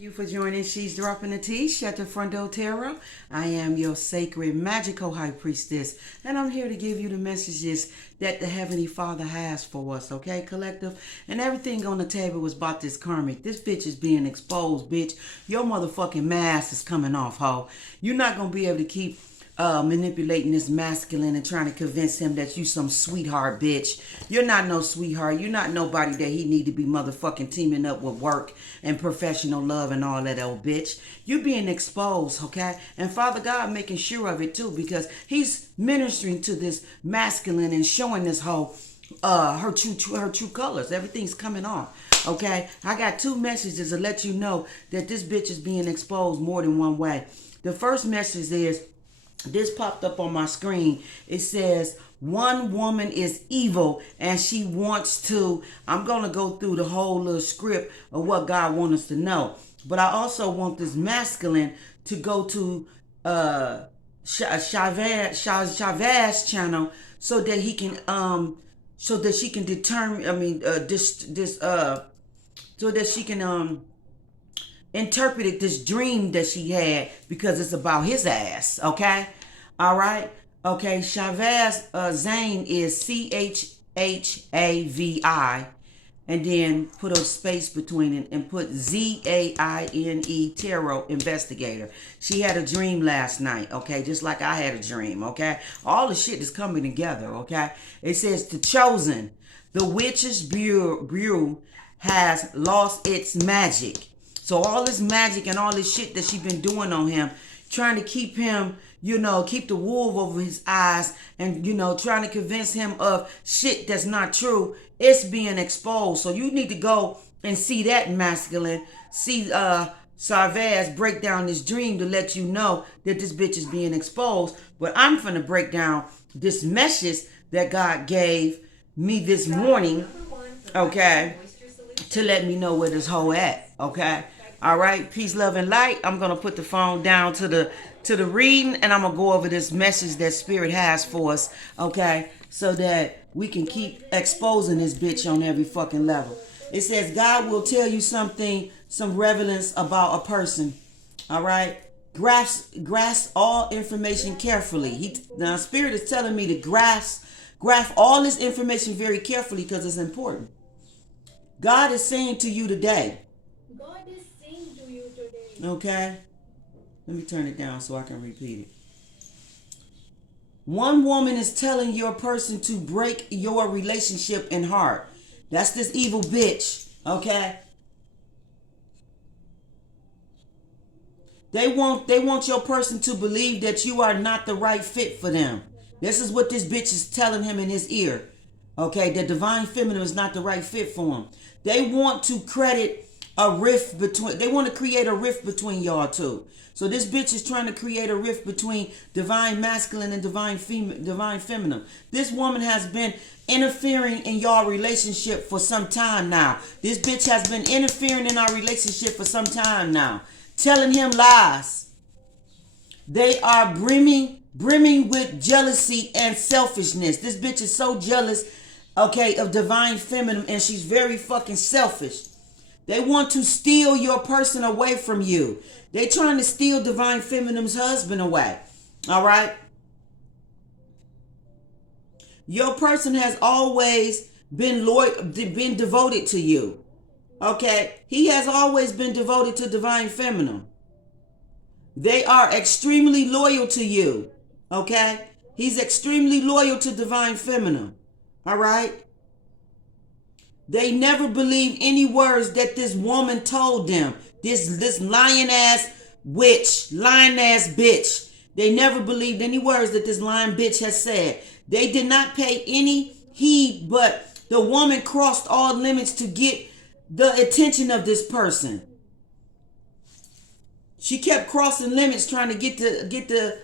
Thank you for joining She's Dropping the Tea, SHEDROPTEA. I am your sacred, magical high priestess, and I'm here to give you the messages that the Heavenly Father has for us, okay, collective? And everything on the table was about this karmic. This bitch is being exposed, bitch. Your motherfucking mask is coming off, ho. You're not going to be able to keep manipulating this masculine and trying to convince him that you some sweetheart, bitch. You're not no sweetheart. You're not nobody that he need to be motherfucking teaming up with work and professional love and all that old bitch. You're being exposed, okay? And Father God making sure of it too, because he's ministering to this masculine and showing this whole her true colors. Everything's coming off. Okay? I got two messages to let you know that this bitch is being exposed more than one way. The first message is, this popped up on my screen. It says, one woman is evil and she wants to. I'm going to go through the whole little script of what God wants us to know. But I also want this masculine to go to Chavez channel so that he can so that she can determine, so that she can interpreted this dream that she had, because it's about his ass, okay? All right? Okay, Chavez Zane is CHHAVI, and then put a space between it and put ZAINE, tarot investigator. She had a dream last night, okay? Just like I had a dream, okay? All the shit is coming together, okay? It says, the chosen, the witch's brew has lost its magic. So all this magic and all this shit that she's been doing on him, trying to keep him, keep the wool over his eyes and, trying to convince him of shit that's not true, it's being exposed. So you need to go and see that masculine, see Sarvaz break down this dream to let you know that this bitch is being exposed. But I'm finna break down this message that God gave me this morning, okay, to let me know where this hoe at, okay? All right, peace, love, and light. I'm gonna put the phone down to the reading, and I'm gonna go over this message that Spirit has for us, okay, so that we can keep exposing this bitch on every fucking level. It says God will tell you something, some relevance about a person. All right, grasp all information carefully. Now Spirit is telling me to grasp all this information very carefully because it's important. God is saying to you today. Okay, let me turn it down so I can repeat it. One woman is telling your person to break your relationship in heart. That's this evil bitch, okay? They want your person to believe that you are not the right fit for them. This is what this bitch is telling him in his ear, okay? The divine feminine is not the right fit for him. They want to create a rift between y'all two. So this bitch is trying to create a rift between divine masculine and divine feminine. This woman has been interfering in y'all relationship for some time now. This bitch has been interfering in our relationship for some time now, telling him lies. They are brimming with jealousy and selfishness. This bitch is so jealous, okay, of divine feminine, and she's very fucking selfish. They want to steal your person away from you. They trying to steal divine feminine's husband away. All right? Your person has always been devoted to you. Okay? He has always been devoted to divine feminine. They are extremely loyal to you. Okay? He's extremely loyal to divine feminine. All right? They never believed any words that this woman told them. This lying ass witch, lying ass bitch. They never believed any words that this lying bitch has said. They did not pay any heed, but the woman crossed all limits to get the attention of this person. She kept crossing limits trying to get the.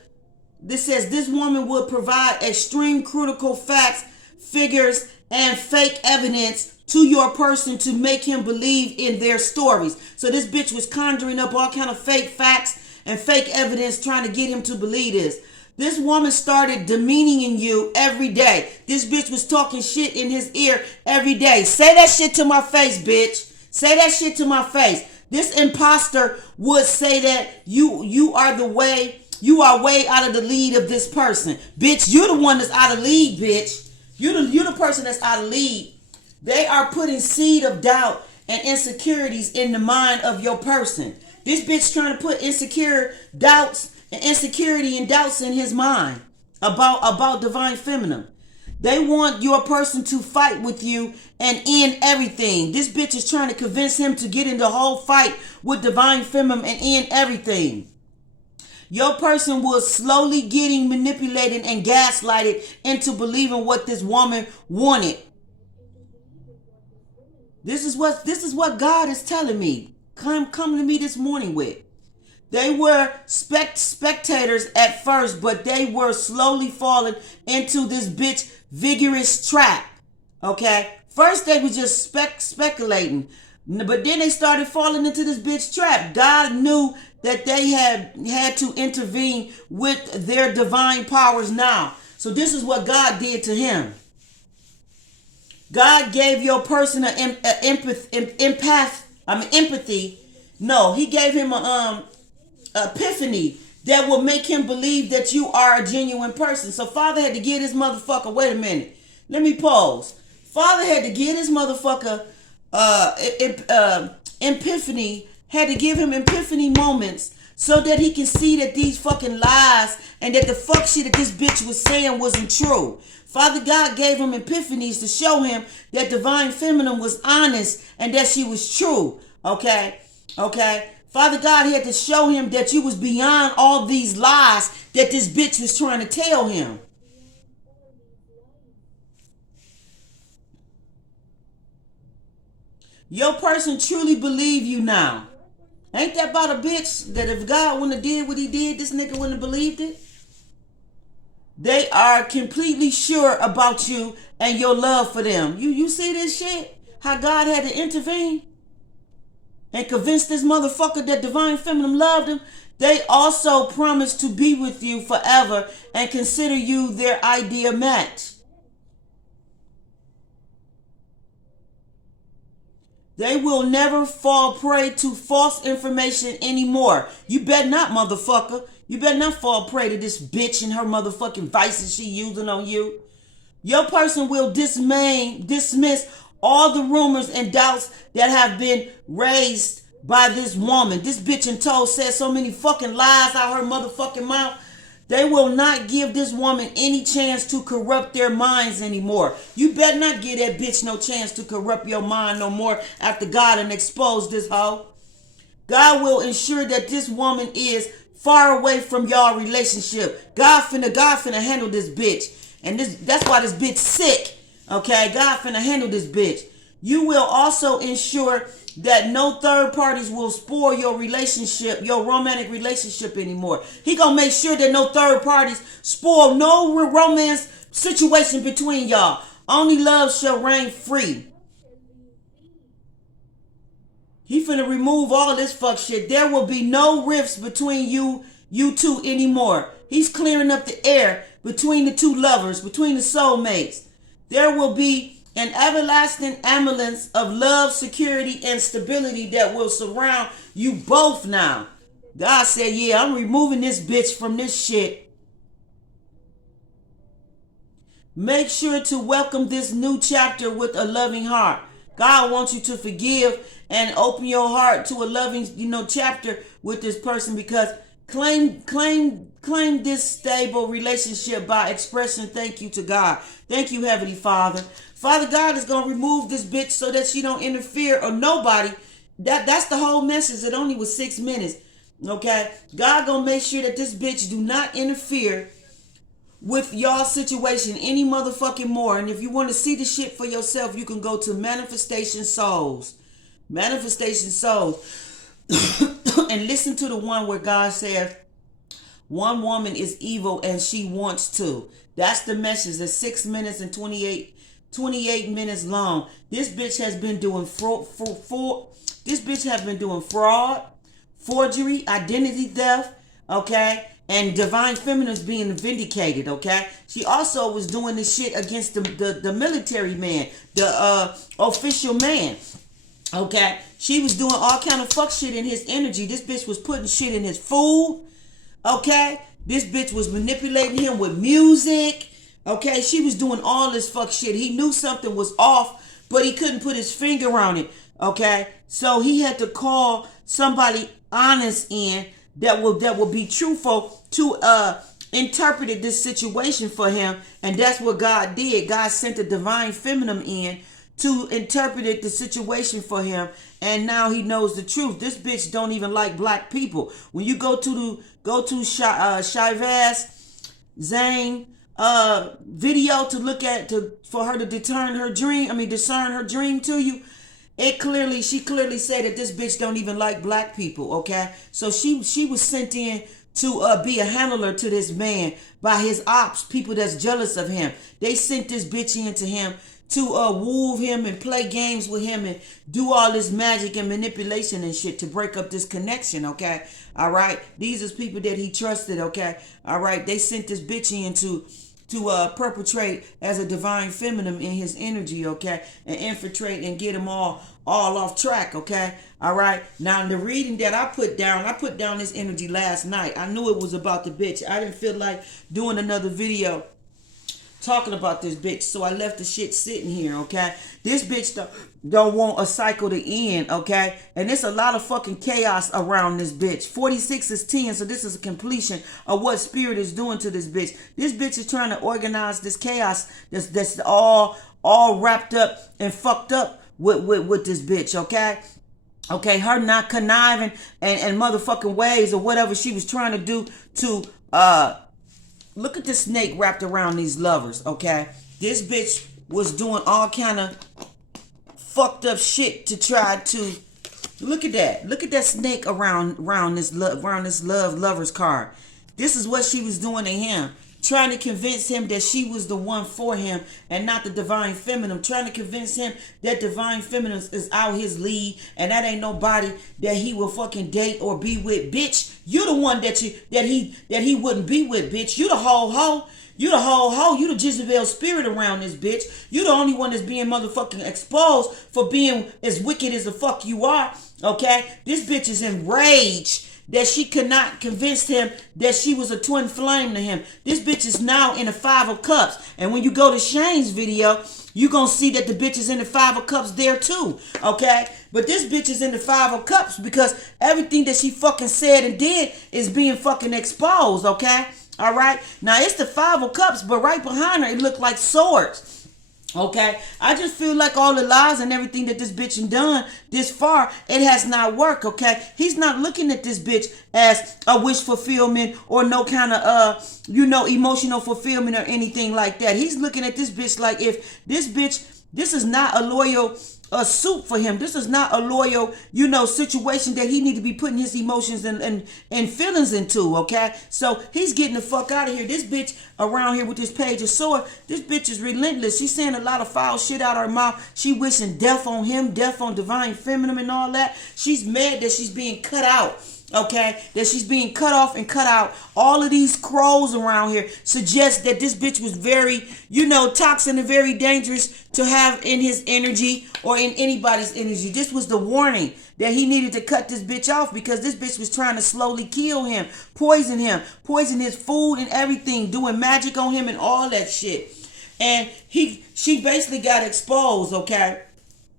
This says this woman would provide extreme critical facts, figures, and fake evidence to your person to make him believe in their stories. So this bitch was conjuring up all kind of fake facts and fake evidence trying to get him to believe this. This woman started demeaning you every day. This bitch was talking shit in his ear every day. Say that shit to my face, bitch. Say that shit to my face. This imposter would say that you are the way, you are way out of the lead of this person. Bitch, you're the one that's out of lead, bitch. You're the person that's out of lead. They are putting seed of doubt and insecurities in the mind of your person. This bitch trying to put insecure doubts and insecurity and doubts in his mind about divine feminine. They want your person to fight with you and end everything. This bitch is trying to convince him to get in the whole fight with divine feminine and end everything. Your person was slowly getting manipulated and gaslighted into believing what this woman wanted. This is what God is telling me. Come to me this morning with. They were spectators at first, but they were slowly falling into this bitch vigorous trap. Okay? First they were just speculating, but then they started falling into this bitch trap. God knew that they had to intervene with their divine powers now. So this is what God did to him. God gave your person empathy. No, he gave him a epiphany that will make him believe that you are a genuine person. So Father had to get this motherfucker, wait a minute, let me pause. Father had to get his motherfucker epiphany, had to give him epiphany moments so that he can see that these fucking lies and that the fuck shit that this bitch was saying wasn't true. Father God gave him epiphanies to show him that divine feminine was honest and that she was true. Okay? Father God had to show him that you was beyond all these lies that this bitch was trying to tell him. Your person truly believe you now. Ain't that about a bitch that if God wouldn't have did what he did, this nigga wouldn't have believed it? They are completely sure about you and your love for them. You see this shit? How God had to intervene and convince this motherfucker that divine feminine loved him. They also promised to be with you forever and consider you their ideal match. They will never fall prey to false information anymore. You better not, motherfucker. You better not fall prey to this bitch and her motherfucking vices she using on you. Your person will dismiss all the rumors and doubts that have been raised by this woman. This bitch and told said so many fucking lies out her motherfucking mouth. They will not give this woman any chance to corrupt their minds anymore. You better not give that bitch no chance to corrupt your mind no more after God and expose this hoe. God will ensure that this woman is far away from y'all relationship. God finna handle this bitch. And that's why this bitch sick. Okay, God finna handle this bitch. You will also ensure that no third parties will spoil your relationship, your romantic relationship anymore. He gonna make sure that no third parties spoil no romance situation between y'all. Only love shall reign free. He finna remove all this fuck shit. There will be no rifts between you two anymore. He's clearing up the air between the two lovers, between the soulmates. There will be an everlasting ambulance of love, security, and stability that will surround you both now. God said, yeah, I'm removing this bitch from this shit. Make sure to welcome this new chapter with a loving heart. God wants you to forgive and open your heart to a loving, chapter with this person, because claim this stable relationship by expressing thank you to God. Thank you, Heavenly Father. Father God is going to remove this bitch so that she don't interfere or nobody. That's the whole message. It only was 6 minutes. Okay? God going to make sure that this bitch do not interfere with y'all situation any motherfucking more. And if you want to see the shit for yourself, you can go to Manifestation Souls. Manifestation Souls. And listen to the one where God says, one woman is evil and she wants to. That's the message. That's 6 minutes and 28 minutes long. This bitch has been doing fraud, forgery, identity theft, okay? And divine feminine is being vindicated, okay? She also was doing this shit against the military man, the official man, Okay, she was doing all kind of fuck shit in his energy. This bitch was putting shit in his food. Okay, this bitch was manipulating him with music. Okay, she was doing all this fuck shit. He knew something was off, but he couldn't put his finger on it. Okay, so he had to call somebody honest in that will be truthful to interpret this situation for him, and that's what God did. God sent the divine feminine in to interpret the situation for him, and now he knows the truth. This bitch don't even like black people. When you go to Shivaz Zane video to look at for her to discern her dream to you, she clearly said that this bitch don't even like black people. Okay, so she was sent in to be a handler to this man by his ops, people that's jealous of him. They sent this bitch into him to woo him and play games with him and do all this magic and manipulation and shit to break up this connection. Okay, all right, these is people that he trusted. Okay, all right, they sent this bitch in to perpetrate as a divine feminine in his energy. Okay, and infiltrate and get him all off track. Okay, all right, now the reading that I put down this energy last night. I knew it was about the bitch. I didn't feel like doing another video talking about this bitch, so I left the shit sitting here. Okay, this bitch don't want a cycle to end. Okay, and there's a lot of fucking chaos around this bitch. 46 is 10, so this is a completion of what spirit is doing to this bitch. This bitch is trying to organize this chaos that's all wrapped up and fucked up with this bitch. Okay, her not conniving and motherfucking ways or whatever she was trying to do to look at this snake wrapped around these lovers. Okay, this bitch was doing all kind of fucked up shit to try to look at that snake around this lovers card. This is what she was doing to him, trying to convince him that she was the one for him and not the divine feminine, trying to convince him that divine feminine is out his league and that ain't nobody that he will fucking date or be with. Bitch, you the one that he wouldn't be with, bitch. You the whole hoe. You the whole hoe. You the Jezebel spirit around this bitch. You the only one that's being motherfucking exposed for being as wicked as the fuck you are. Okay? This bitch is enraged that she could not convince him that she was a twin flame to him. This bitch is now in the 5 of Cups. And when you go to Shane's video, you're going to see that the bitch is in the 5 of Cups there too. Okay? But this bitch is in the 5 of Cups because everything that she fucking said and did is being fucking exposed. Okay? All right? Now, it's the 5 of Cups, but right behind her, it looked like swords. Okay, I just feel like all the lies and everything that this bitch has done this far, it has not worked. Okay, he's not looking at this bitch as a wish fulfillment or no kind of emotional fulfillment or anything like that. He's looking at this bitch like, if this is not a loyal suit for him. This is not a loyal, situation that he need to be putting his emotions and feelings into. Okay, so he's getting the fuck out of here. This bitch around here with this page of sword, this bitch is relentless. She's saying a lot of foul shit out her mouth. She wishing death on him, death on divine feminine and all that. She's mad that she's being cut out. Okay, that she's being cut off and cut out. All of these crows around here suggest that this bitch was very, toxic and very dangerous to have in his energy or in anybody's energy. This was the warning that he needed to cut this bitch off because this bitch was trying to slowly kill him, poison his food and everything, doing magic on him and all that shit. And she basically got exposed. Okay.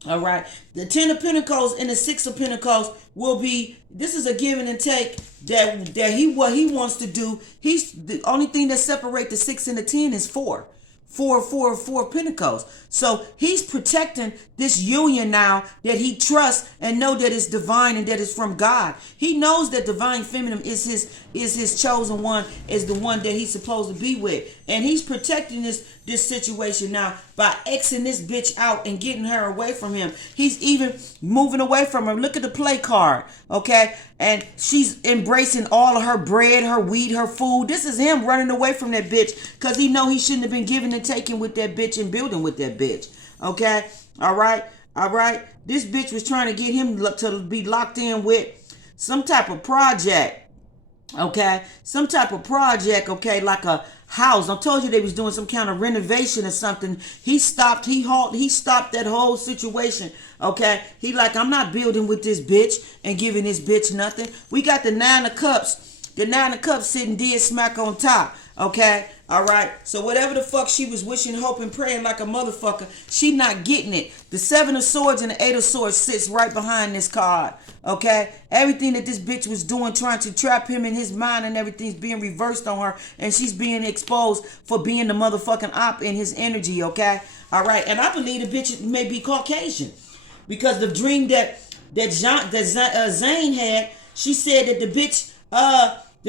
All right. The 10 of Pentacles and the 6 of Pentacles will be, this is a give and take that what he wants to do. He's the only thing that separates the 6 and the 10 is 4 Pentacles. So he's protecting this union now that he trusts and know that it's divine and that it's from God. He knows that divine feminine is his chosen one, is the one that he's supposed to be with. And he's protecting this situation now by Xing this bitch out and getting her away from him. He's even moving away from her. Look at the play card, okay? And she's embracing all of her bread, her wheat, her food. This is him running away from that bitch because he know he shouldn't have been giving and taking with that bitch and building with that bitch, okay? All right. This bitch was trying to get him to be locked in with some type of project, okay? Some type of project, okay? Like a house. I told you they was doing some kind of renovation or something. He stopped that whole situation. Okay, he like, I'm not building with this bitch and giving this bitch nothing. We got the Nine of Cups. The Nine of Cups sitting dead smack on top. Okay, all right. So whatever the fuck she was wishing, hoping, praying like a motherfucker, she not getting it. The Seven of Swords and the Eight of Swords sits right behind this card. Okay, everything that this bitch was doing, trying to trap him in his mind and everything's being reversed on her, and she's being exposed for being the motherfucking op in his energy. Okay, all right. And I believe the bitch may be Caucasian, because the dream that Zane had, she said that the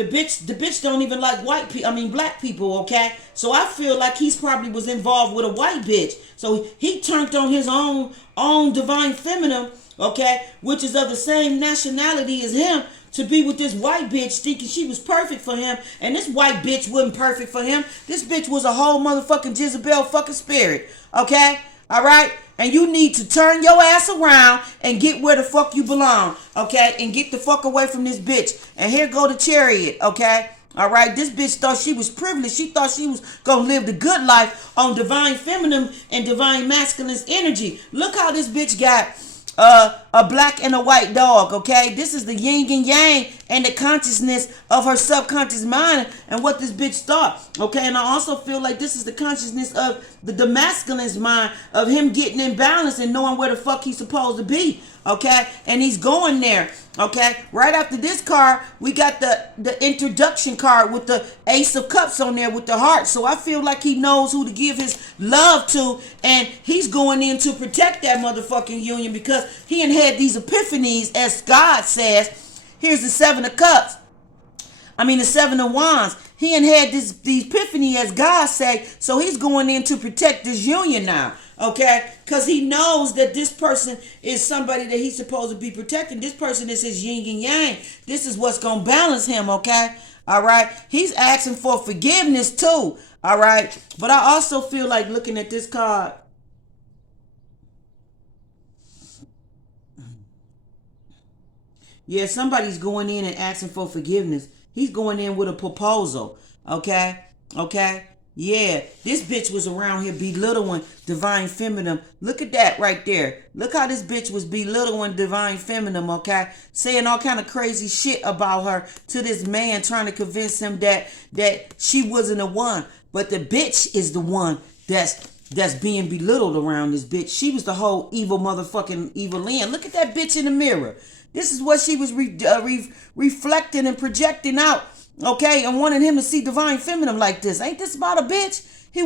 bitch don't even like white people. I mean black people. Okay, so I feel like he's probably was involved with a white bitch. So he turned on his own divine feminine, okay, which is of the same nationality as him, to be with this white bitch, thinking she was perfect for him, and this white bitch wasn't perfect for him. This bitch was a whole motherfucking Jezebel fucking spirit. Okay, all right. And you need to turn your ass around and get where the fuck you belong, okay? And get the fuck away from this bitch. And here go the Chariot, okay? All right, this bitch thought she was privileged. She thought she was going to live the good life on divine feminine and divine masculine's energy. Look how this bitch got a black and a white dog, okay? This is the yin and yang and the consciousness of her subconscious mind and what this bitch thought, okay? And I also feel like this is the consciousness of the masculine's mind, of him getting in balance and knowing where the fuck he's supposed to be, okay? And he's going there, okay? Right after this card, we got the introduction card with the Ace of Cups on there with the heart. So I feel like he knows who to give his love to, and he's going in to protect that motherfucking union, because he had these epiphanies, as God says. Here's the Seven of Cups. I mean the Seven of Wands. He had the epiphany, as God say. So he's going in to protect this union now. Okay? Because he knows that this person is somebody that he's supposed to be protecting. This person is his yin and yang. This is what's going to balance him. Okay? All right? He's asking for forgiveness too. All right? But I also feel like, looking at this card, yeah, somebody's going in and asking for forgiveness. He's going in with a proposal. Okay? Okay? Yeah, this bitch was around here belittling divine feminine. Look at that right there. Look how this bitch was belittling divine feminine, okay? Saying all kind of crazy shit about her to this man, trying to convince him that she wasn't the one. But the bitch is the one that's being belittled around this bitch. She was the whole evil motherfucking Evelyn. Look at that bitch in the mirror. This is what she was reflecting and projecting out, okay, and wanted him to see divine feminine like this. Ain't this about a bitch? She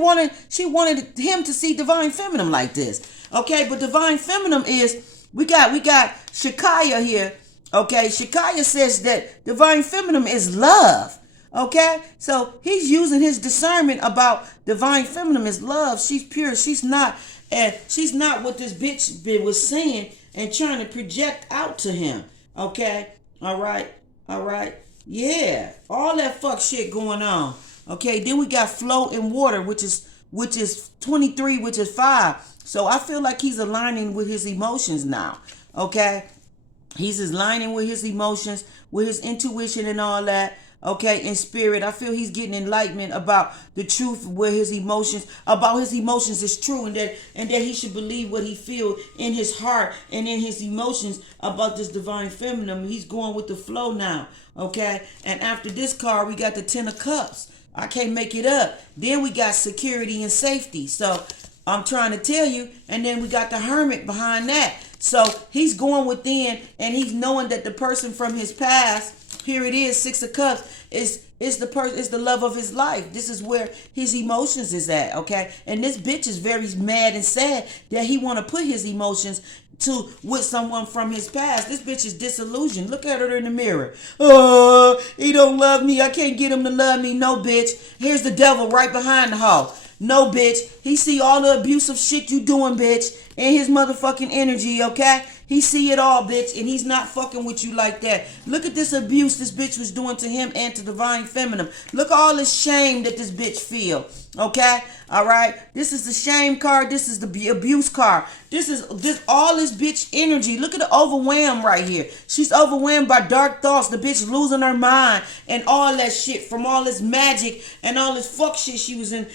wanted him to see divine feminine like this, okay? But divine feminine is, we got Shakaya here, okay? Shakaya says that divine feminine is love, okay? So he's using his discernment about divine feminine is love. She's pure. She's not what this bitch was saying and trying to project out to him. Okay? All right. Yeah. All that fuck shit going on. Okay, then we got flow and water, which is 23, which is 5. So I feel like he's aligning with his emotions now. Okay? He's aligning with his emotions, with his intuition and all that. Okay, in spirit, I feel he's getting enlightenment about the truth, where his emotions is true, and that he should believe what he feels in his heart and in his emotions about this divine feminine. He's going with the flow now. Okay, and after this card, we got the Ten of Cups. I can't make it up. Then we got security and safety. So I'm trying to tell you, and then we got the Hermit behind that. So he's going within, and he's knowing that the person from his past. Here it is, Six of Cups, is the love of his life. This is where his emotions is at, okay? And this bitch is very mad and sad that he want to put his emotions with someone from his past. This bitch is disillusioned. Look at her in the mirror. Oh, he don't love me. I can't get him to love me. No, bitch. Here's the devil right behind the hoe. No, bitch. He see all the abusive shit you doing, bitch, in his motherfucking energy, okay? He see it all, bitch, and he's not fucking with you like that. Look at this abuse this bitch was doing to him and to Divine Feminine. Look at all this shame that this bitch feel. Okay, all right. This is the shame card. This is the abuse card. This all this bitch energy. Look at the overwhelm right here. She's overwhelmed by dark thoughts. The bitch losing her mind and all that shit from all this magic and all this fuck shit she was in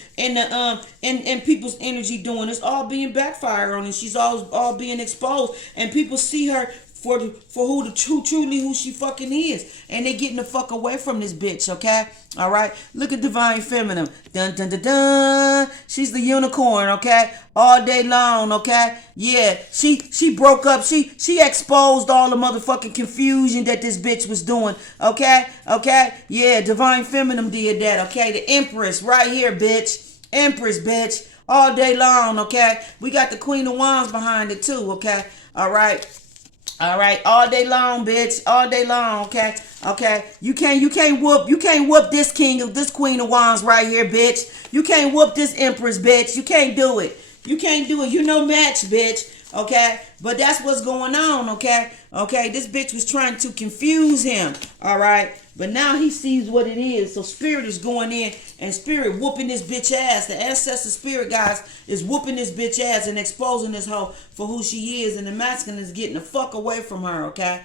people's energy doing. It's all being backfire on, and she's all being exposed, and people see her for who truly who she fucking is, and they getting the fuck away from this bitch. Okay, all right. Look at Divine Feminine. Dun dun dun dun. She's the unicorn. Okay, all day long. Okay, yeah. She broke up. She exposed all the motherfucking confusion that this bitch was doing. Okay, yeah. Divine Feminine did that. Okay, the Empress right here, bitch. Empress, bitch. All day long. Okay, we got the Queen of Wands behind it too. Okay, all right. All right, all day long, bitch. All day long, okay? Okay. You can't whoop this Queen of Wands right here, bitch. You can't whoop this Empress, bitch. You can't do it. You no match, bitch. Okay? But that's what's going on, okay? Okay, this bitch was trying to confuse him. All right. But now he sees what it is. So Spirit is going in and Spirit whooping this bitch ass. The ancestor Spirit, guys, is whooping this bitch ass and exposing this hoe for who she is. And the masculine is getting the fuck away from her, okay?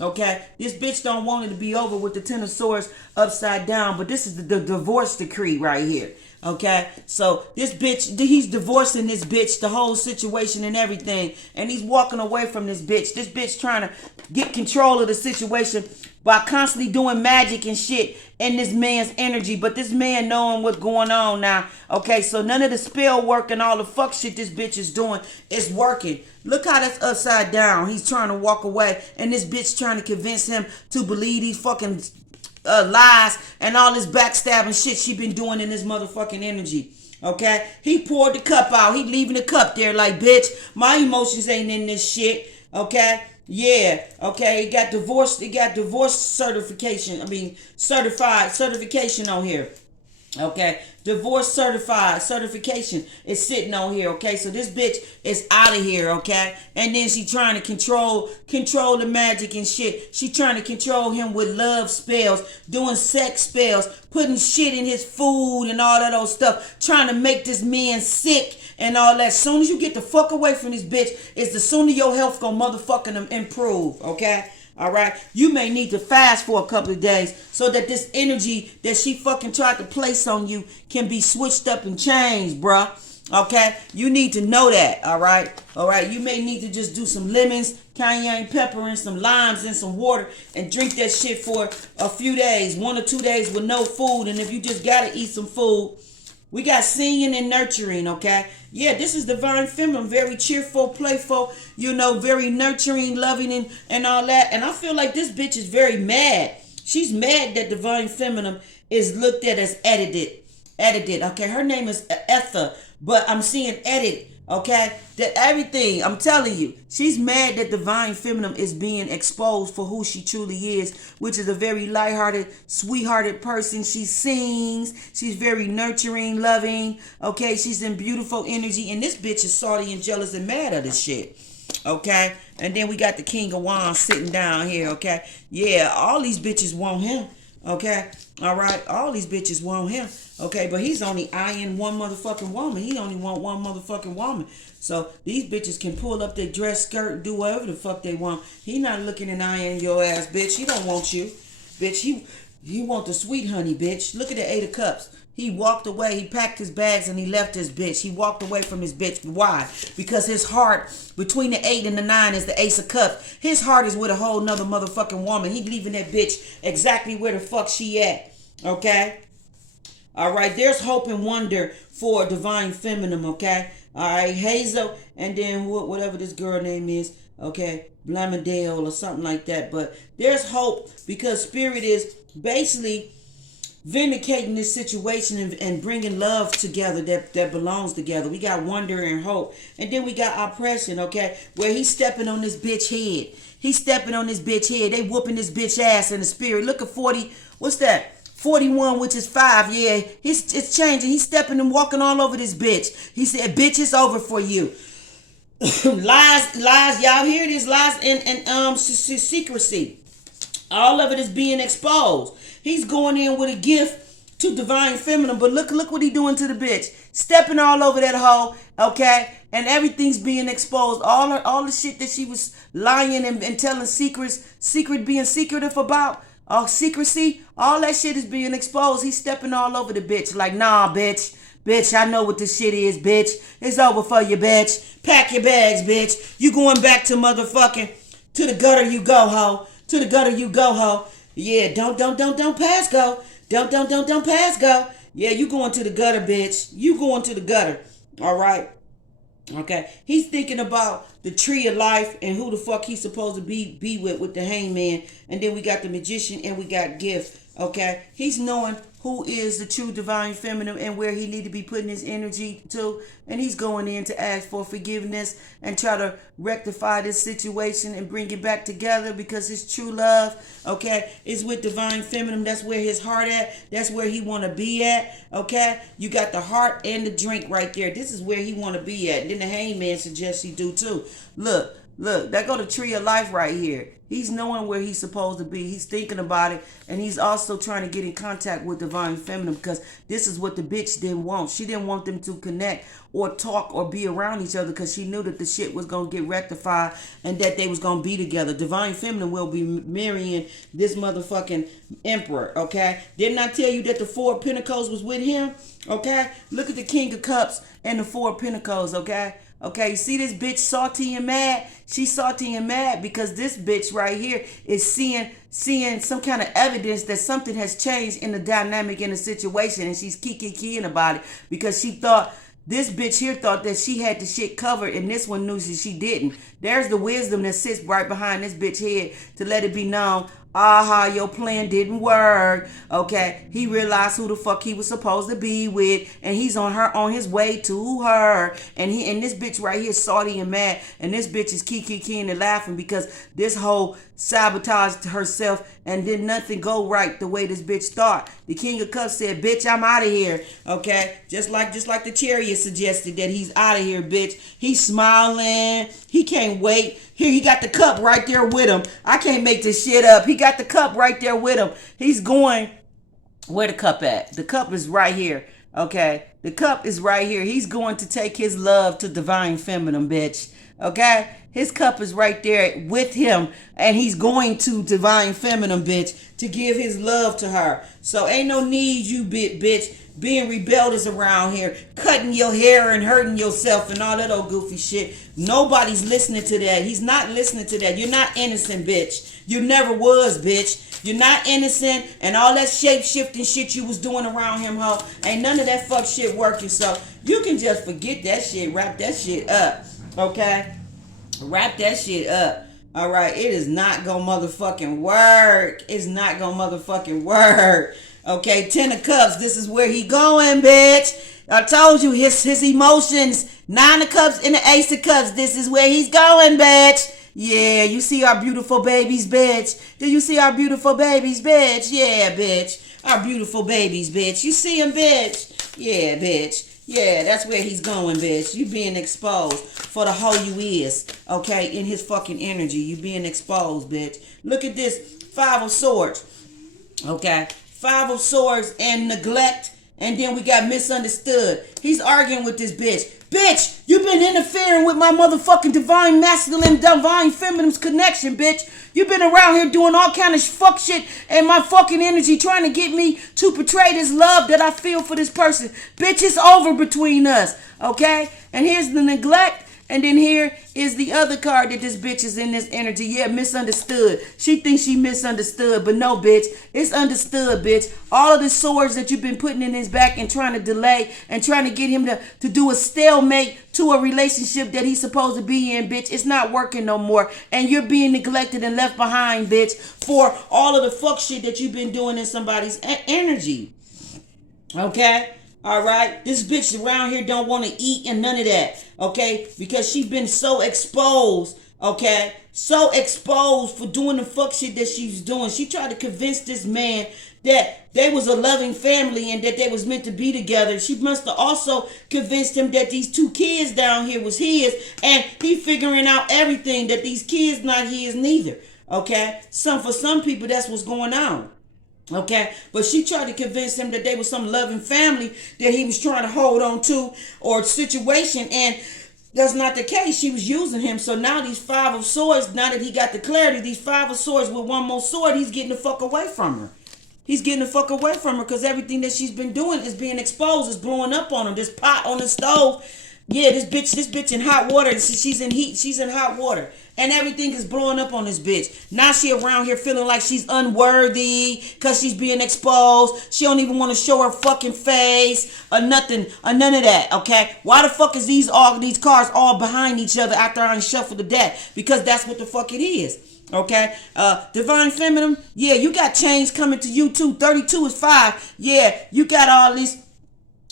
Okay? This bitch don't want it to be over with the Ten of Swords upside down. But this is the divorce decree right here. Okay, so this bitch, he's divorcing this bitch, the whole situation and everything, and he's walking away from this bitch. This bitch trying to get control of the situation by constantly doing magic and shit in this man's energy, but this man knowing what's going on now. Okay, so none of the spell work and all the fuck shit this bitch is doing is working. Look how that's upside down. He's trying to walk away, and this bitch trying to convince him to believe these fucking lies and all this backstabbing shit she been doing in this motherfucking energy. Okay, he poured the cup out. He leaving the cup there like, bitch, my emotions ain't in this shit. Okay, yeah. Okay, he got divorced. He got divorce certification. Certification on here. Okay, divorce certification is sitting on here. Okay, so this bitch is out of here. Okay, and then she trying to control the magic and shit. She trying to control him with love spells, doing sex spells, putting shit in his food and all that old stuff, trying to make this man sick and all that. Soon as you get the fuck away from this bitch, it's the sooner your health gonna motherfucking improve. Okay. All right, you may need to fast for a couple of days so that this energy that she fucking tried to place on you can be switched up and changed, bruh. Okay, you need to know that. All right, you may need to just do some lemons, cayenne pepper, and some limes and some water and drink that shit for a few days, 1 or 2 days with no food. And if you just gotta eat some food, we got singing and nurturing, okay? Yeah, this is Divine Feminine, very cheerful, playful, very nurturing, loving, and all that. And I feel like this bitch is very mad. She's mad that Divine Feminine is looked at as edited. Okay? Her name is Ether, but I'm seeing edit, okay? That everything, I'm telling you, she's mad that Divine Feminine is being exposed for who she truly is, which is a very lighthearted, sweethearted person. She sings. She's very nurturing, loving, okay? She's in beautiful energy, and this bitch is salty and jealous and mad at this shit, okay? And then we got the King of Wands sitting down here, okay? Yeah, all these bitches want him, okay? All right, all these bitches want him, okay? But he's only eyeing one motherfucking woman. He only want one motherfucking woman. So these bitches can pull up their dress skirt, do whatever the fuck they want. He not looking and eyeing your ass, bitch. He don't want you, bitch. He want the sweet honey, bitch. Look at the 8 of Cups. He walked away. He packed his bags and he left his bitch. He walked away from his bitch. Why? Because his heart between the 8 and the 9 is the Ace of Cups. His heart is with a whole nother motherfucking woman. He leaving that bitch exactly where the fuck she at. Okay? All right. There's hope and wonder for Divine Feminine. Okay? All right. Hazel and then whatever this girl name is. Okay? Blamadale or something like that. But there's hope because Spirit is basically vindicating this situation and bringing love together that belongs together. We got wonder and hope. And then we got oppression, okay? Where he's stepping on this bitch head. He's stepping on this bitch head. They whooping this bitch ass in the spirit. Look at 40. What's that? 41, which is 5. Yeah, it's changing. He's stepping and walking all over this bitch. He said, bitch, it's over for you. Lies. Y'all hear this? Lies and secrecy. All of it is being exposed. He's going in with a gift to divine feminine, but look what he doing to the bitch. Stepping all over that hoe, okay? And everything's being exposed. All the shit that she was lying and telling being secretive about, secrecy, all that shit is being exposed. He's stepping all over the bitch. Like, nah, bitch. Bitch, I know what this shit is, bitch. It's over for you, bitch. Pack your bags, bitch. You going back to motherfucking, to the gutter you go, hoe. To the gutter you go, ho. Yeah, don't pass go. Don't pass go. Yeah, you going to the gutter, bitch. You going to the gutter. All right. Okay. He's thinking about the tree of life and who the fuck he's supposed to be with the hangman. And then we got the magician and we got gift. Okay. He's knowing who is the true divine feminine and where he need to be putting his energy to. And he's going in to ask for forgiveness and try to rectify this situation and bring it back together, because his true love, okay, is with divine feminine. That's where his heart at. That's where he want to be at, okay? You got the heart and the drink right there. This is where he want to be at. And then the hangman suggests he do too. Look, that go the tree of life right here. He's knowing where he's supposed to be. He's thinking about it. And he's also trying to get in contact with divine feminine, because this is what the bitch didn't want. She didn't want them to connect or talk or be around each other, because she knew that the shit was going to get rectified and that they was going to be together. Divine feminine will be marrying this motherfucking emperor, okay? Didn't I tell you that the Four of Pentacles was with him? Okay? Look at the King of Cups and the Four of Pentacles, okay? Okay, you see this bitch salty and mad? She's salty and mad because this bitch right here is seeing some kind of evidence that something has changed in the dynamic in the situation, and she's keying about it because she thought, this bitch here thought that she had the shit covered, and this one knew that she didn't. There's the wisdom that sits right behind this bitch head to let it be known, aha, your plan didn't work. Okay, he realized who the fuck he was supposed to be with, and he's on his way to her. And this bitch right here salty and mad, and this bitch is keying and laughing because this whole sabotaged herself and did nothing go right the way this bitch thought. The King of Cups said, bitch, I'm out of here. Okay, just like the Chariot suggested that he's out of here, bitch. He's smiling. He can't wait. Here, he got the cup right there with him. I can't make this shit up. He got the cup right there with him. He's going, where the cup at? The cup is right here. Okay, the cup is right here. He's going to take his love to divine feminine, bitch. Okay, his cup is right there with him, and he's going to divine feminine, bitch, to give his love to her. So ain't no need you bitch being rebellious around here, cutting your hair and hurting yourself and all that old goofy shit. Nobody's listening to that. He's not listening to that. You're not innocent, bitch. You never was, bitch. You're not innocent, and all that shape-shifting shit you was doing around him, ho, ain't none of that fuck shit working. So you can just forget that shit, wrap that shit up, okay? Wrap that shit up. All right, it is not gonna motherfucking work. It's not gonna motherfucking work. Okay, Ten of Cups, this is where he going, bitch. I told you, his emotions. Nine of Cups and the Ace of Cups, this is where he's going, bitch. Yeah, you see our beautiful babies, bitch. Do you see our beautiful babies, bitch? Yeah, bitch. Our beautiful babies, bitch. You see them, bitch? Yeah, bitch. Yeah, that's where he's going, bitch. You being exposed for the hoe you is, okay, in his fucking energy. You being exposed, bitch. Look at this, Five of Swords, okay? Five of Swords and neglect, and then we got misunderstood. He's arguing with this bitch. Bitch, you been interfering with my motherfucking divine masculine, divine feminine's connection, bitch. You been around here doing all kind of fuck shit and my fucking energy trying to get me to portray this love that I feel for this person. Bitch, it's over between us, okay? And here's the neglect. And then here is the other card that this bitch is in this energy. Yeah, misunderstood. She thinks she misunderstood, but no, bitch. It's understood, bitch. All of the swords that you've been putting in his back and trying to delay and trying to get him to do a stalemate to a relationship that he's supposed to be in, bitch. It's not working no more. And you're being neglected and left behind, bitch, for all of the fuck shit that you've been doing in somebody's energy. Okay? All right, this bitch around here don't want to eat and none of that, okay? Because she been so exposed, okay? so exposed for doing the fuck shit that she was doing. She tried to convince this man that they was a loving family and that they was meant to be together. She must have also convinced him that these two kids down here was his, and he figuring out everything that these kids not his neither. Okay, for some people that's what's going on. Okay, but she tried to convince him that they was some loving family that he was trying to hold on to or situation, and that's not the case. She was using him. So now these Five of Swords, now that he got the clarity, these Five of Swords with one more sword, he's getting the fuck away from her. He's getting the fuck away from her because everything that she's been doing is being exposed, is blowing up on him. This pot on the stove, yeah, this bitch in hot water. She's in heat. She's in hot water. And everything is blowing up on this bitch. Now she around here feeling like she's unworthy because she's being exposed. She don't even want to show her fucking face or nothing or none of that, okay? Why the fuck is these cars all behind each other after I shuffled the deck? Because that's what the fuck it is. Okay, Divine Feminine, yeah, you got change coming to you too. 32 is 5. Yeah, you got all these.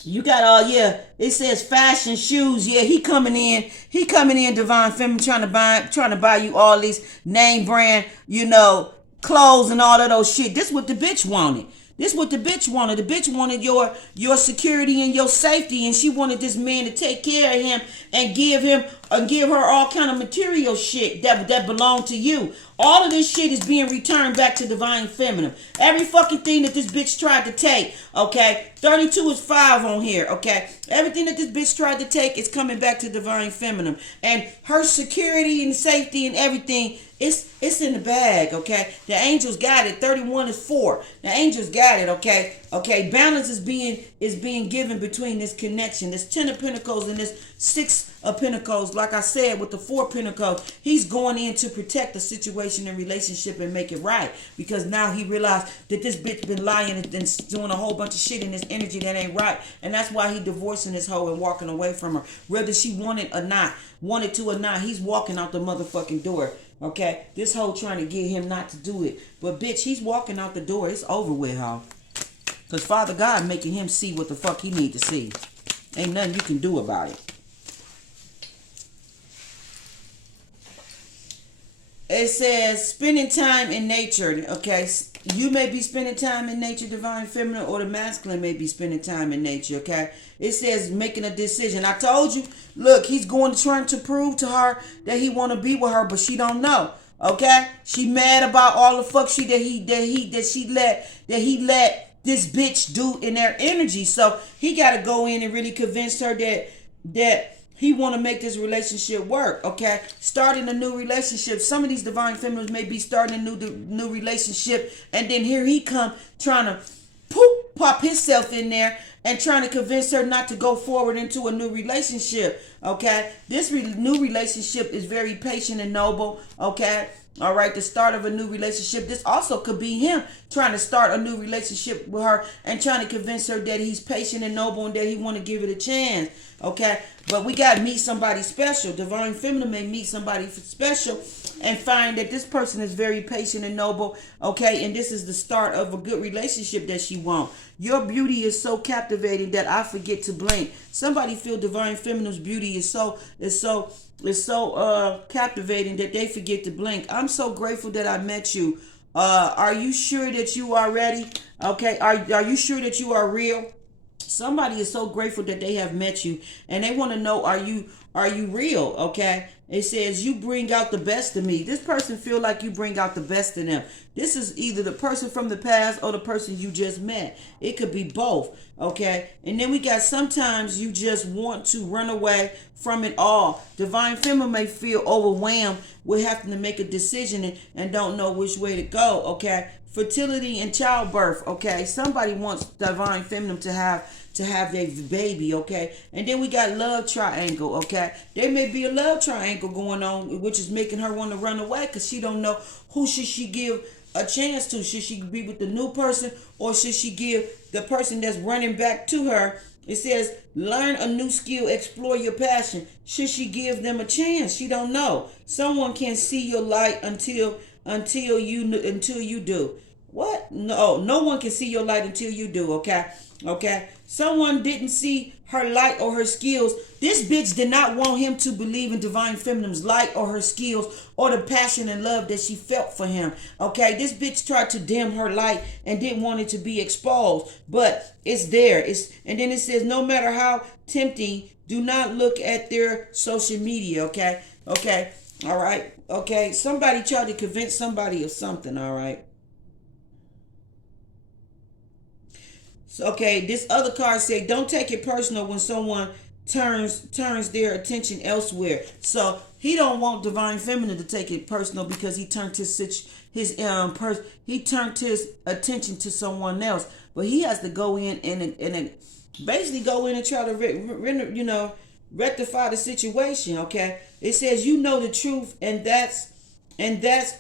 You got yeah, it says fashion shoes. Yeah, he coming in, Divine Feminine, trying to buy you all these name brand, clothes and all of those shit. This what the bitch wanted. This what the bitch wanted. The bitch wanted your security and your safety, and she wanted this man to take care of him and give her all kind of material shit that belonged to you. All of this shit is being returned back to Divine Feminine. Every fucking thing that this bitch tried to take, okay? 32 is 5 on here, okay? Everything that this bitch tried to take is coming back to Divine Feminine. And her security and safety and everything, it's in the bag, okay? The angels got it. 31 is 4. The angels got it, okay? Okay, balance is being given between this connection. This 10 of Pentacles and this 6 of Pentacles. Like I said, with the 4 of Pentacles, he's going in to protect the situation and relationship and make it right. Because now he realized that this bitch been lying and doing a whole bunch of shit in this energy that ain't right. And that's why he divorcing this hoe and walking away from her. Whether she wanted to or not, he's walking out the motherfucking door. Okay, this hoe trying to get him not to do it. But bitch, he's walking out the door. It's over with, hoe. Because Father God making him see what the fuck he need to see. Ain't nothing you can do about it. It says spending time in nature. Okay, you may be spending time in nature, Divine Feminine, or the masculine may be spending time in nature. Okay, it says making a decision. I told you, look, he's trying to prove to her that he want to be with her, but she don't know. Okay, she mad about all the fuck shit that he let this bitch do in their energy. So he got to go in and really convince her that he want to make this relationship work, okay? Starting a new relationship. Some of these Divine Feminines may be starting a new relationship, and then here he come trying to pop himself in there and trying to convince her not to go forward into a new relationship, okay? This new relationship is very patient and noble, okay? All right, the start of a new relationship. This also could be him trying to start a new relationship with her and trying to convince her that he's patient and noble and that he want to give it a chance. Okay, but we got to meet somebody special. Divine Feminine may meet somebody special and find that this person is very patient and noble. Okay, and this is the start of a good relationship that she wants. Your beauty is so captivating that I forget to blink. Somebody feel Divine Feminine's beauty is so captivating that they forget to blink. I'm so grateful that I met you. Are you sure that you are ready? Okay, are you sure that you are real? Somebody is so grateful that they have met you and they want to know, are you real? Okay, it says you bring out the best of me. This person feel like you bring out the best in them. This is either the person from the past or the person you just met. It could be both. Okay, and then we got sometimes you just want to run away from it all. Divine Feminine may feel overwhelmed with having to make a decision and don't know which way to go. Okay, fertility and childbirth. Okay, somebody wants Divine Feminine to have their baby. Okay, and then we got love triangle. Okay, there may be a love triangle going on, which is making her want to run away because she don't know who should she give a chance to. Should she be with the new person or should she give the person that's running back to her? It says learn a new skill, explore your passion. Should she give them a chance? She don't know. Someone can see your light until you do. What? No, no one can see your light until you do, okay? Okay? Someone didn't see her light or her skills. This bitch did not want him to believe in Divine Feminine's light or her skills or the passion and love that she felt for him. Okay? This bitch tried to dim her light and didn't want it to be exposed. But it's there. And then it says, no matter how tempting, do not look at their social media, okay? Okay? All right? Okay? Somebody tried to convince somebody of something, all right? So, okay, this other card say, don't take it personal when someone turns their attention elsewhere. So he don't want Divine Feminine to take it personal because he turned he turned his attention to someone else. But he has to go in and basically go in and try to rectify the situation. Okay, it says you know the truth, and that's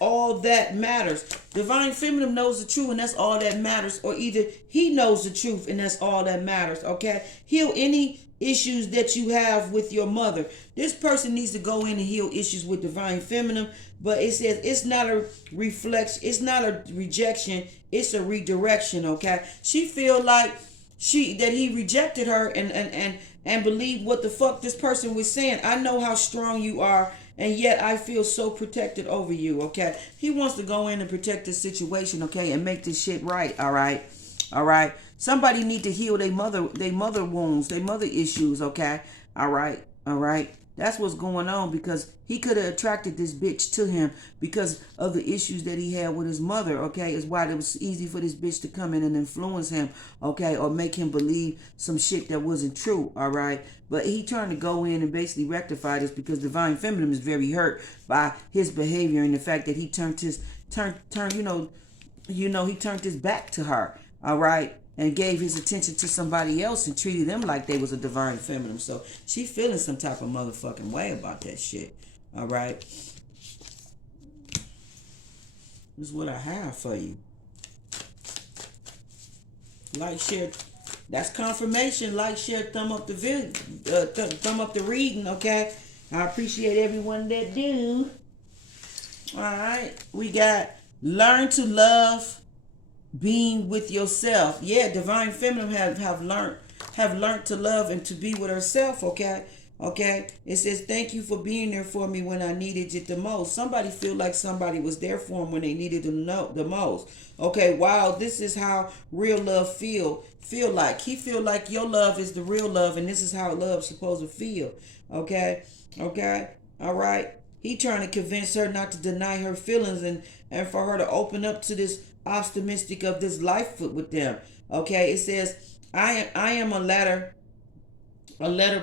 all that matters. Divine Feminine knows the truth, and that's all that matters. Or either he knows the truth, and that's all that matters. Okay? Heal any issues that you have with your mother. This person needs to go in and heal issues with Divine Feminine. But it says it's not a reflection. It's not a rejection. It's a redirection. Okay? She feel like that he rejected her and believed what the fuck this person was saying. I know how strong you are, and yet I feel so protected over you, okay? He wants to go in and protect this situation, okay, and make this shit right, all right? All right? Somebody need to heal their mother wounds, their mother issues, okay? All right? All right? That's what's going on, because he could have attracted this bitch to him because of the issues that he had with his mother, okay? Is why it was easy for this bitch to come in and influence him, okay? Or make him believe some shit that wasn't true, all right? But he trying to go in and basically rectify this because Divine Feminine is very hurt by his behavior and the fact that he turned his back to her, all right? And gave his attention to somebody else and treated them like they was a Divine Feminine. So she feeling some type of motherfucking way about that shit. All right. This is what I have for you. Like, share. That's confirmation. Like, share, thumb up the video, thumb up the reading. Okay. I appreciate everyone that do. All right. We got learn to love being with yourself. Yeah, Divine Feminine have learned to love and to be with herself, okay? Okay? It says, thank you for being there for me when I needed it the most. Somebody feel like somebody was there for them when they needed them the most. Okay, wow, this is how real love feel like. He feel like your love is the real love, and this is how love's supposed to feel. Okay? Okay? All right? He trying to convince her not to deny her feelings and for her to open up to this optimistic of this life with them. Okay, it says I am a latter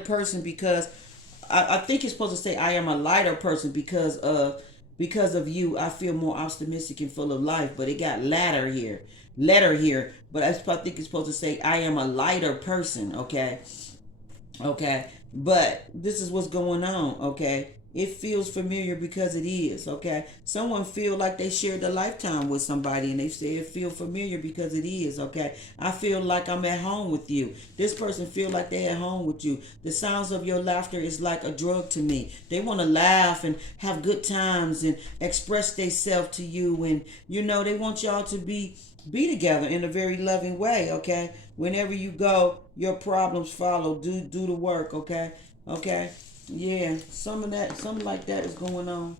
person because I think it's supposed to say I am a lighter person because of you. I feel more optimistic and full of life, but it got letter here, but I think it's supposed to say I am a lighter person. Okay, but this is what's going on. Okay, it feels familiar because it is, okay? Someone feel like they shared a lifetime with somebody and they say it feel familiar because it is, okay? I feel like I'm at home with you. This person feel like they at home with you. The sounds of your laughter is like a drug to me. They want to laugh and have good times and express themselves to you, and they want y'all to be together in a very loving way, okay? Whenever you go, your problems follow. Do the work, okay? Okay? Yeah, something like that is going on.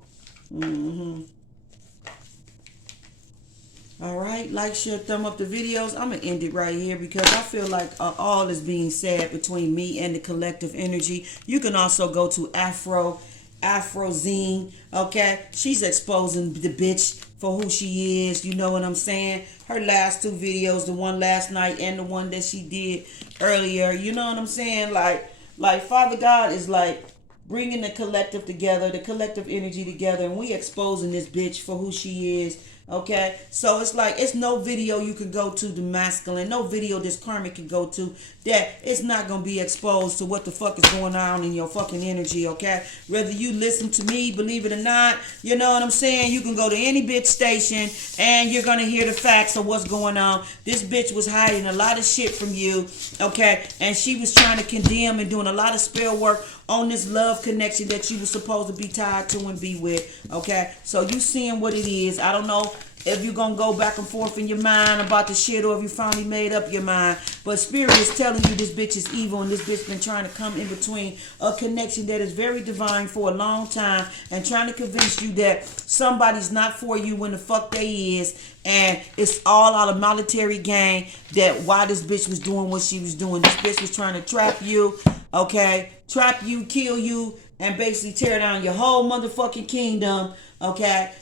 All right, like, share, thumb up the videos. I'm going to end it right here because I feel like all is being said between me and the collective energy. You can also go to Afrozine, okay? She's exposing the bitch for who she is. You know what I'm saying? Her last two videos, the one last night and the one that she did earlier. You know what I'm saying? Like Father God is like bringing the collective together, the collective energy together, and we exposing this bitch for who she is, okay? So it's like, it's no video you can go to, the masculine, no video this Karmic can go to, that it's not going to be exposed to what the fuck is going on in your fucking energy, okay? Whether you listen to me, believe it or not, you know what I'm saying? You can go to any bitch station, and you're going to hear the facts of what's going on. This bitch was hiding a lot of shit from you, okay? And she was trying to condemn and doing a lot of spell work on this love connection that you were supposed to be tied to and be with, okay? So you seeing what it is. I don't know if you're gonna go back and forth in your mind about the shit, or if you finally made up your mind. But Spirit is telling you this bitch is evil, and this bitch been trying to come in between a connection that is very divine for a long time, and trying to convince you that somebody's not for you when the fuck they is. And it's all out of military game, that why this bitch was doing what she was doing. This bitch was trying to trap you, okay? Trap you, kill you, and basically tear down your whole motherfucking kingdom, okay?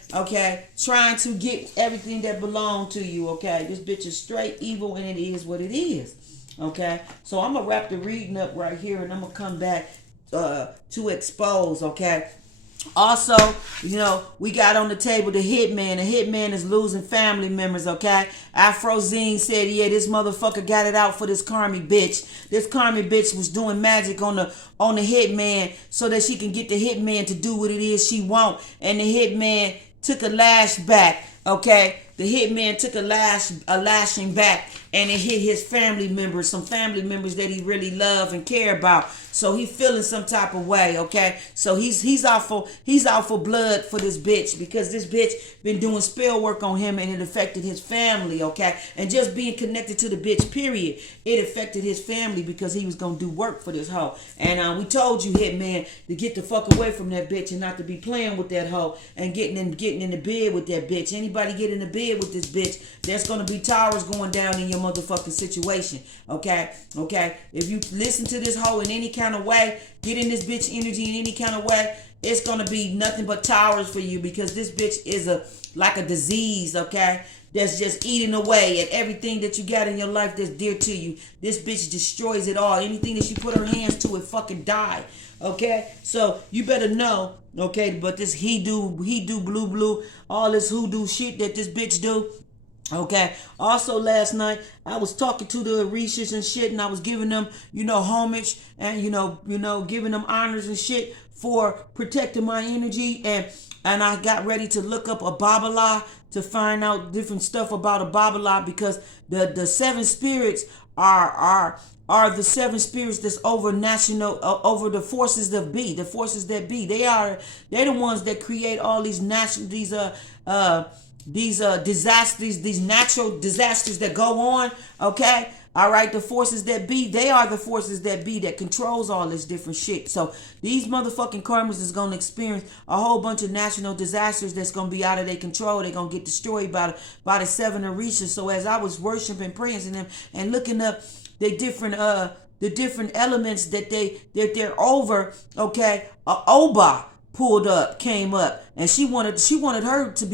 Trying to get everything that belonged to you, okay? This bitch is straight evil, and it is what it is, okay? So I'm going to wrap the reading up right here, and I'm going to come back to expose, okay? Also, we got on the table the hitman. The hitman is losing family members, okay? Afrozine said, yeah, this motherfucker got it out for this Karmic bitch. This Karmic bitch was doing magic on the hitman so that she can get the hitman to do what it is she want. And the hitman took a lash back, okay? The hitman took a lashing back, and it hit his family members, some family members that he really love and care about. So he feeling some type of way, okay? So he's out for blood for this bitch, because this bitch been doing spell work on him, and it affected his family, okay? And just being connected to the bitch, period, it affected his family, because he was gonna do work for this hoe. And we told you, hitman, to get the fuck away from that bitch and not to be playing with that hoe and getting in the bed with that bitch. Anybody get in the bed with this bitch, there's gonna be towers going down in your motherfucking situation, okay? If you listen to this hoe in any kind of way, get in this bitch energy in any kind of way, it's gonna be nothing but towers for you, because this bitch is like a disease, okay? That's just eating away at everything that you got in your life that's dear to you. This bitch destroys it all. Anything that she put her hands to, it fucking die. Okay? So you better know, okay, but this he do blue, all this hoodoo shit that this bitch do. Okay. Also last night I was talking to the Orishas and shit, and I was giving them, homage, and giving them honors and shit for protecting my energy, and I got ready to look up a Babala to find out different stuff about a Babala, because the seven spirits are the seven spirits that's over over the forces that be, the forces that be. They're the ones that create all these disasters, these natural disasters that go on, okay? All right, the forces that be, they are the forces that be that controls all this different shit. So these motherfucking karmas is going to experience a whole bunch of national disasters that's going to be out of their control. They're going to get destroyed by the seven Orishas. So as I was worshiping, praising them, and looking up the different elements that they're over, okay, Oba came up, and she wanted to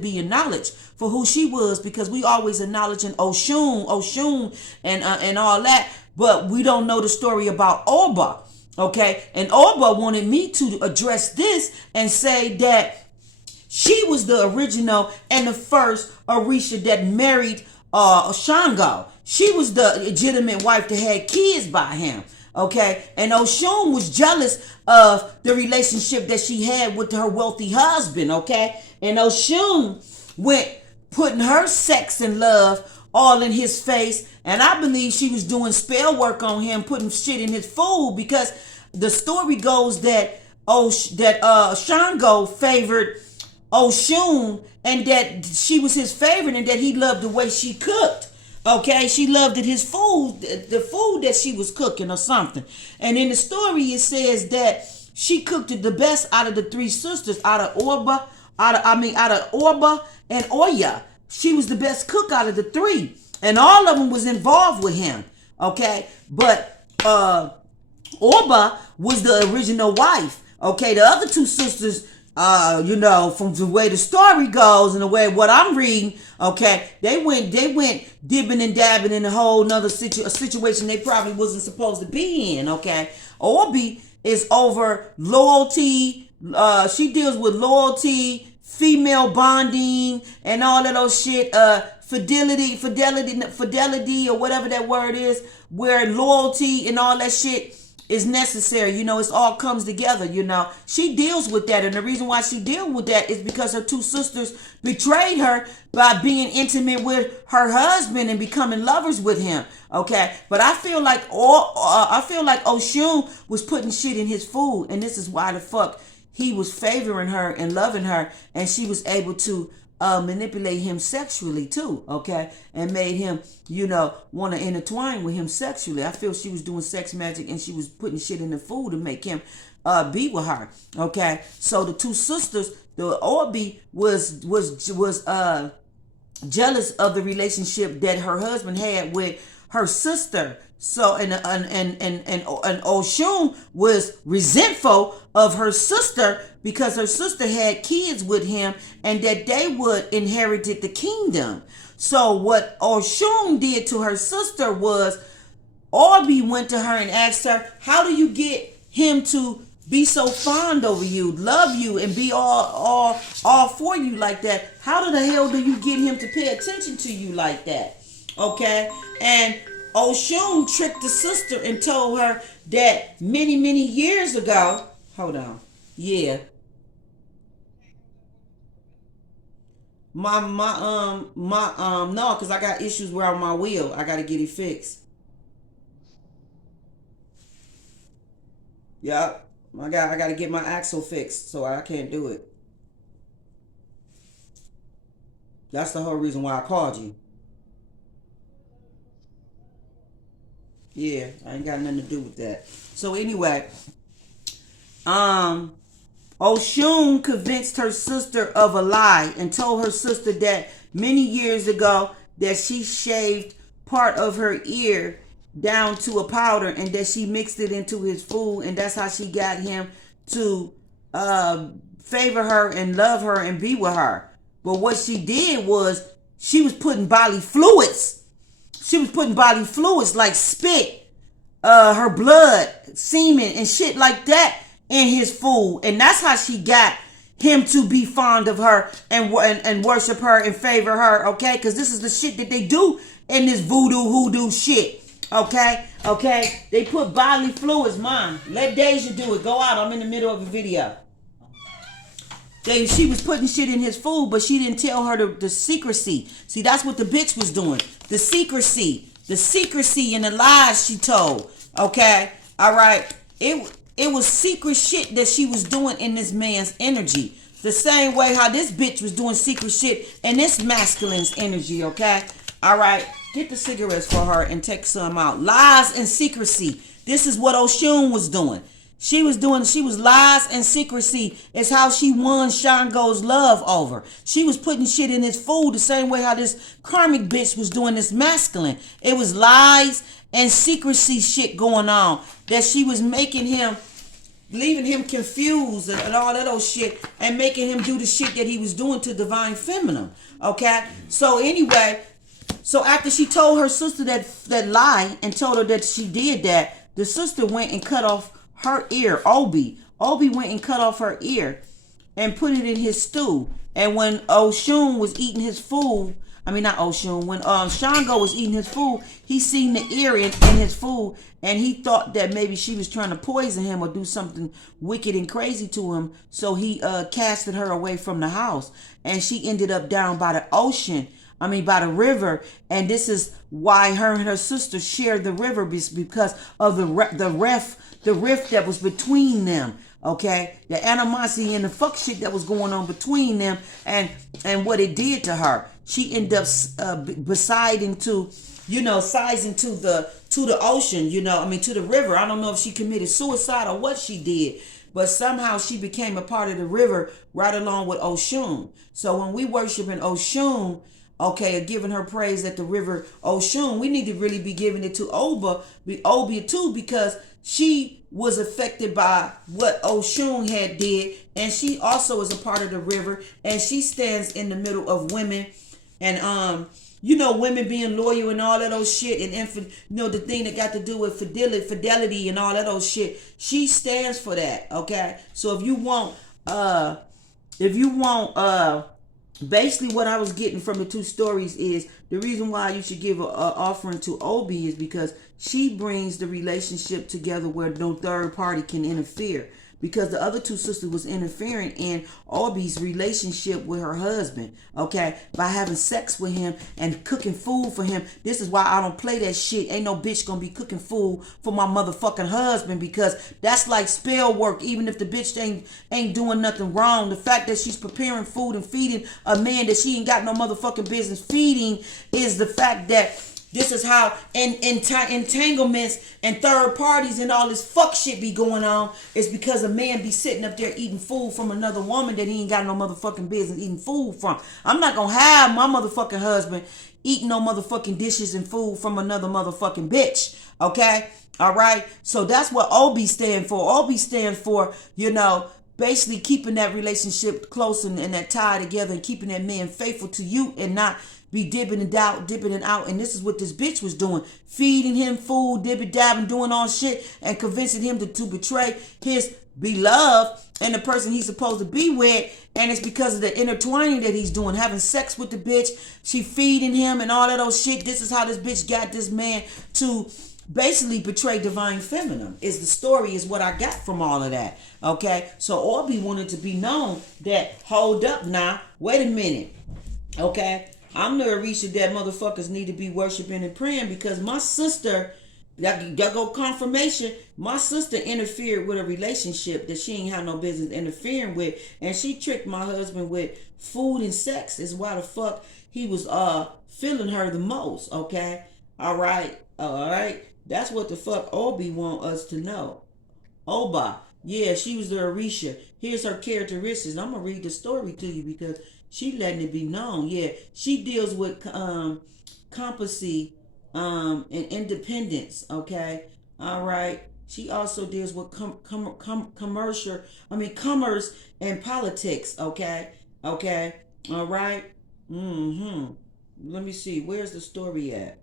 be acknowledged for who she was, because we always acknowledging Oshun and all that, but we don't know the story about Oba, okay? And Oba wanted me to address this and say that she was the original and the first Orisha that married Shango. She was the legitimate wife that had kids by him. Okay, and Oshun was jealous of the relationship that she had with her wealthy husband, okay? And Oshun went putting her sex and love all in his face, and I believe she was doing spell work on him, putting shit in his food, because the story goes that Shango favored Oshun, and that she was his favorite, and that he loved the way she cooked. Okay, she loved it, his food, the food that she was cooking or something. And in the story, it says that she cooked it the best out of the three sisters, out of Orba and Oya. She was the best cook out of the three. And all of them was involved with him. Okay, but Orba was the original wife. Okay, the other two sisters, from the way the story goes and the way what I'm reading, okay, they went dibbing and dabbing in a whole nother situation they probably wasn't supposed to be in, okay? Orbi is over loyalty. She deals with loyalty, female bonding, and all of those shit. Fidelity, or whatever that word is, where loyalty and all that shit is necessary. It all comes together. She deals with that, and the reason why she deals with that is because her two sisters betrayed her by being intimate with her husband and becoming lovers with him. Okay, but I feel like Oshun was putting shit in his food, and this is why the fuck he was favoring her and loving her, and she was able to manipulate him sexually too, okay, and made him, want to intertwine with him sexually. I feel she was doing sex magic and she was putting shit in the food to make him be with her, okay. So the two sisters, the Orby was jealous of the relationship that her husband had with her sister. So and Oshun was resentful of her sister because her sister had kids with him and that they would inherited the kingdom. So what Oshun did to her sister was Orby went to her and asked her, how do you get him to be so fond over you, love you, and be all for you like that? How the hell do you get him to pay attention to you like that? Okay? And Oshun tricked the sister and told her that many years ago. Hold on. Yeah. No, because I got issues around my wheel. I gotta get it fixed. Yep. I gotta get my axle fixed, so I can't do it. That's the whole reason why I called you. Yeah, I ain't got nothing to do with that. So anyway, Oshun convinced her sister of a lie and told her sister that many years ago that she shaved part of her ear down to a powder and that she mixed it into his food, and that's how she got him to favor her and love her and be with her. But what she did was she was putting bodily fluids. She was putting bodily fluids like spit, her blood, semen, and shit like that in his food, and that's how she got him to be fond of her and worship her and favor her. Okay, because this is the shit that they do in this voodoo hoodoo shit. Okay, they put bodily fluids. Mom, let Deja do it. Go out. I'm in the middle of a video. She was putting shit in his food, but she didn't tell her the secrecy. See, that's what the bitch was doing. The secrecy and the lies she told. Okay, all right. It was secret shit that she was doing in this man's energy. The same way how this bitch was doing secret shit in this masculine's energy. Okay, all right. Get the cigarettes for her and take some out. Lies and secrecy. This is what Oshun was doing. She was lies and secrecy. It's how she won Shango's love over. She was putting shit in his food the same way how this karmic bitch was doing this masculine. It was lies and secrecy shit going on that she was making him, leaving him confused and all that old shit, and making him do the shit that he was doing to divine feminine. Okay? So anyway, so after she told her sister that lie and told her that she did that, the sister went and cut off her ear. Obi went and cut off her ear and put it in his stew. And when Oshun was eating his food, not Oshun, when Shango was eating his food, he seen the ear in his food, and he thought that maybe she was trying to poison him or do something wicked and crazy to him. So he casted her away from the house, and she ended up down by the ocean. By the river, and this is why her and her sister shared the river, because of the rift that was between them. Okay, the animosity and the fuck shit that was going on between them, and what it did to her. She ended up sizing to the ocean. To the river. I don't know if she committed suicide or what she did, but somehow she became a part of the river right along with Oshun. So when we worship in Oshun, okay, giving her praise at the river Oshun, we need to really be giving it to Obi too, because she was affected by what Oshun had did, and she also is a part of the river, and she stands in the middle of women, and women being loyal and all that old shit, and the thing that got to do with fidelity and all that old shit. She stands for that. Okay, so if you want basically what I was getting from the two stories is the reason why you should give an offering to Obi is because she brings the relationship together where no third party can interfere. because the other two sisters was interfering in Obi's relationship with her husband, okay, by having sex with him and cooking food for him. This is why I don't play that shit. Ain't no bitch gonna be cooking food for my motherfucking husband, because that's like spell work. Even if the bitch ain't doing nothing wrong, the fact that she's preparing food and feeding a man that she ain't got no motherfucking business feeding is the fact that this is how entanglements and third parties and all this fuck shit be going on. It's because a man be sitting up there eating food from another woman that he ain't got no motherfucking business eating food from. I'm not gonna have my motherfucking husband eating no motherfucking dishes and food from another motherfucking bitch. Okay? All right? So that's what OB stand for. OB stands for, basically keeping that relationship close and that tie together, and keeping that man faithful to you and not be dipping and out. And this is what this bitch was doing. Feeding him food, dabbing, doing all shit, and convincing him to betray his beloved and the person he's supposed to be with. And it's because of the intertwining that he's doing, having sex with the bitch. She feeding him and all that old shit. This is how this bitch got this man to basically betray divine feminine. Is the story, is what I got from all of that. Okay, so Orby wanted to be known that, hold up now, wait a minute. Okay, I'm the Orisha that motherfuckers need to be worshiping and praying, because my sister, y'all go confirmation, my sister interfered with a relationship that she ain't have no business interfering with, and she tricked my husband with food and sex. Is why the fuck he was feeling her the most. Okay, all right. That's what the fuck Obi want us to know. Oba, yeah, she was the Orisha. Here's her characteristics. I'm gonna read the story to you because she letting it be known. Yeah, she deals with competency and independence. Okay, all right. She also deals with commerce and politics. Okay, all right. Let me see. Where's the story at?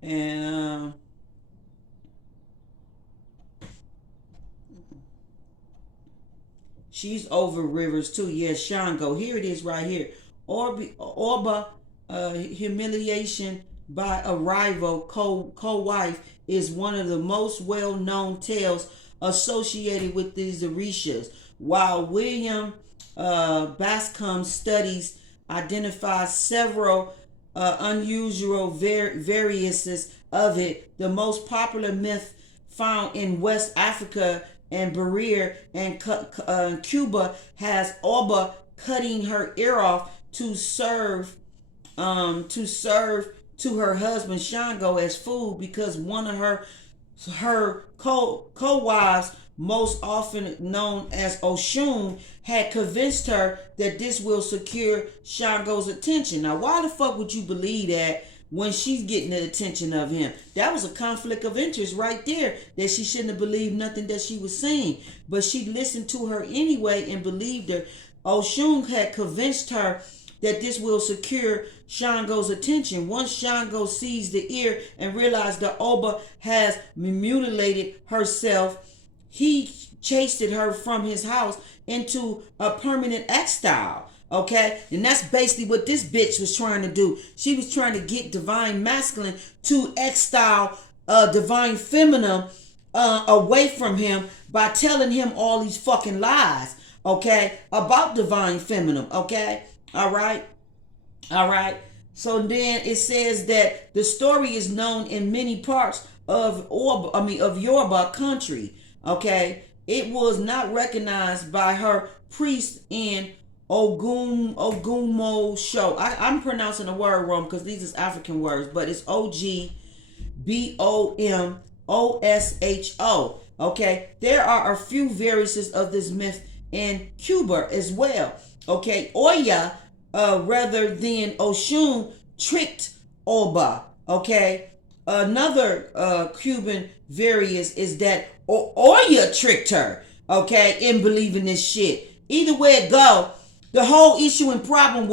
And she's over rivers too. Yes, Shango. Here it is right here. Orba humiliation by a rival co-wife is one of the most well-known tales associated with these Orishas. While William Bascom's studies identify several unusual variances of it, the most popular myth found in West Africa and Berea and Cuba has Orba cutting her ear off to serve to her husband Shango as food, because one of her co-wives, most often known as Oshun, had convinced her that this will secure Shango's attention. Now, why the fuck would you believe that when she's getting the attention of him? That was a conflict of interest right there, that she shouldn't have believed nothing that she was saying. But she listened to her anyway and believed her. Oshun had convinced her that this will secure Shango's attention. Once Shango sees the ear and realized that Oba has mutilated herself, he chased her from his house into a permanent exile. Okay, and that's basically what this bitch was trying to do. She was trying to get divine masculine to exile divine feminine away from him by telling him all these fucking lies, okay, about divine feminine. Okay, all right. So then it says that the story is known in many parts of Yoruba country. Okay, it was not recognized by her priest in Ogunmo show. I'm pronouncing the word wrong because these is African words, but it's Ogbomosho. Okay, there are a few variances of this myth in Cuba as well. Okay, Oya, rather than Oshun, tricked Oba. Okay, another Cuban variance is that Oya tricked her. Okay, in believing this shit. Either way it go, the whole issue and problem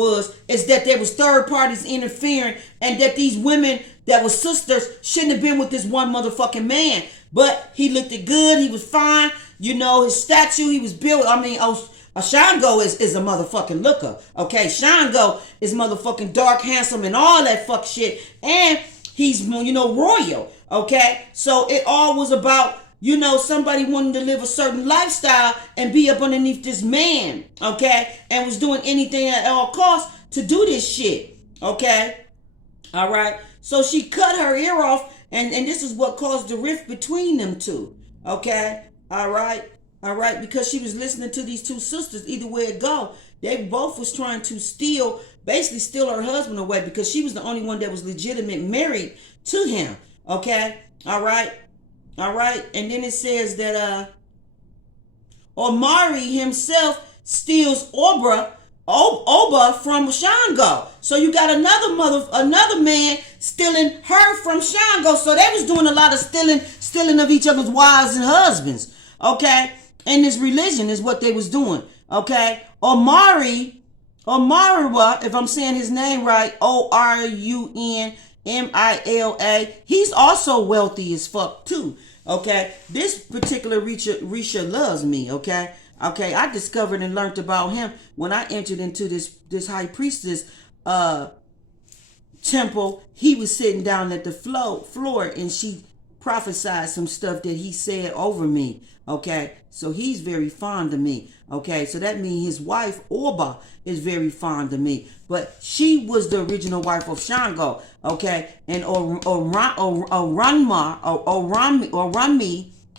is that there was third parties interfering, and that these women that were sisters shouldn't have been with this one motherfucking man. But he looked good, he was fine, his statue, he was built. Shango is a motherfucking looker. Okay, Shango is motherfucking dark, handsome, and all that fuck shit. And he's, royal. Okay, so it all was about, you know, somebody wanting to live a certain lifestyle and be up underneath this man, okay, and was doing anything at all costs to do this shit, okay. All right, so she cut her ear off, and this is what caused the rift between them two, okay. All right, because she was listening to these two sisters. Either way it go, they both was trying to basically steal her husband away, because she was the only one that was legitimate married to him, okay. All right, and then it says that Omari himself steals Oba from Shango. So you got another man stealing her from Shango. So they was doing a lot of stealing of each other's wives and husbands. Okay, and this religion is what they was doing. Okay, Omariwa, if I'm saying his name right, Orunmila, he's also wealthy as fuck too. Okay, this particular Risha loves me. Okay, I discovered and learned about him when I entered into this high priestess temple. He was sitting down at the floor, and she prophesied some stuff that he said over me. Okay, so he's very fond of me. Okay, so that means his wife Orba is very fond of me, but she was the original wife of Shango. Okay, and Orunmi,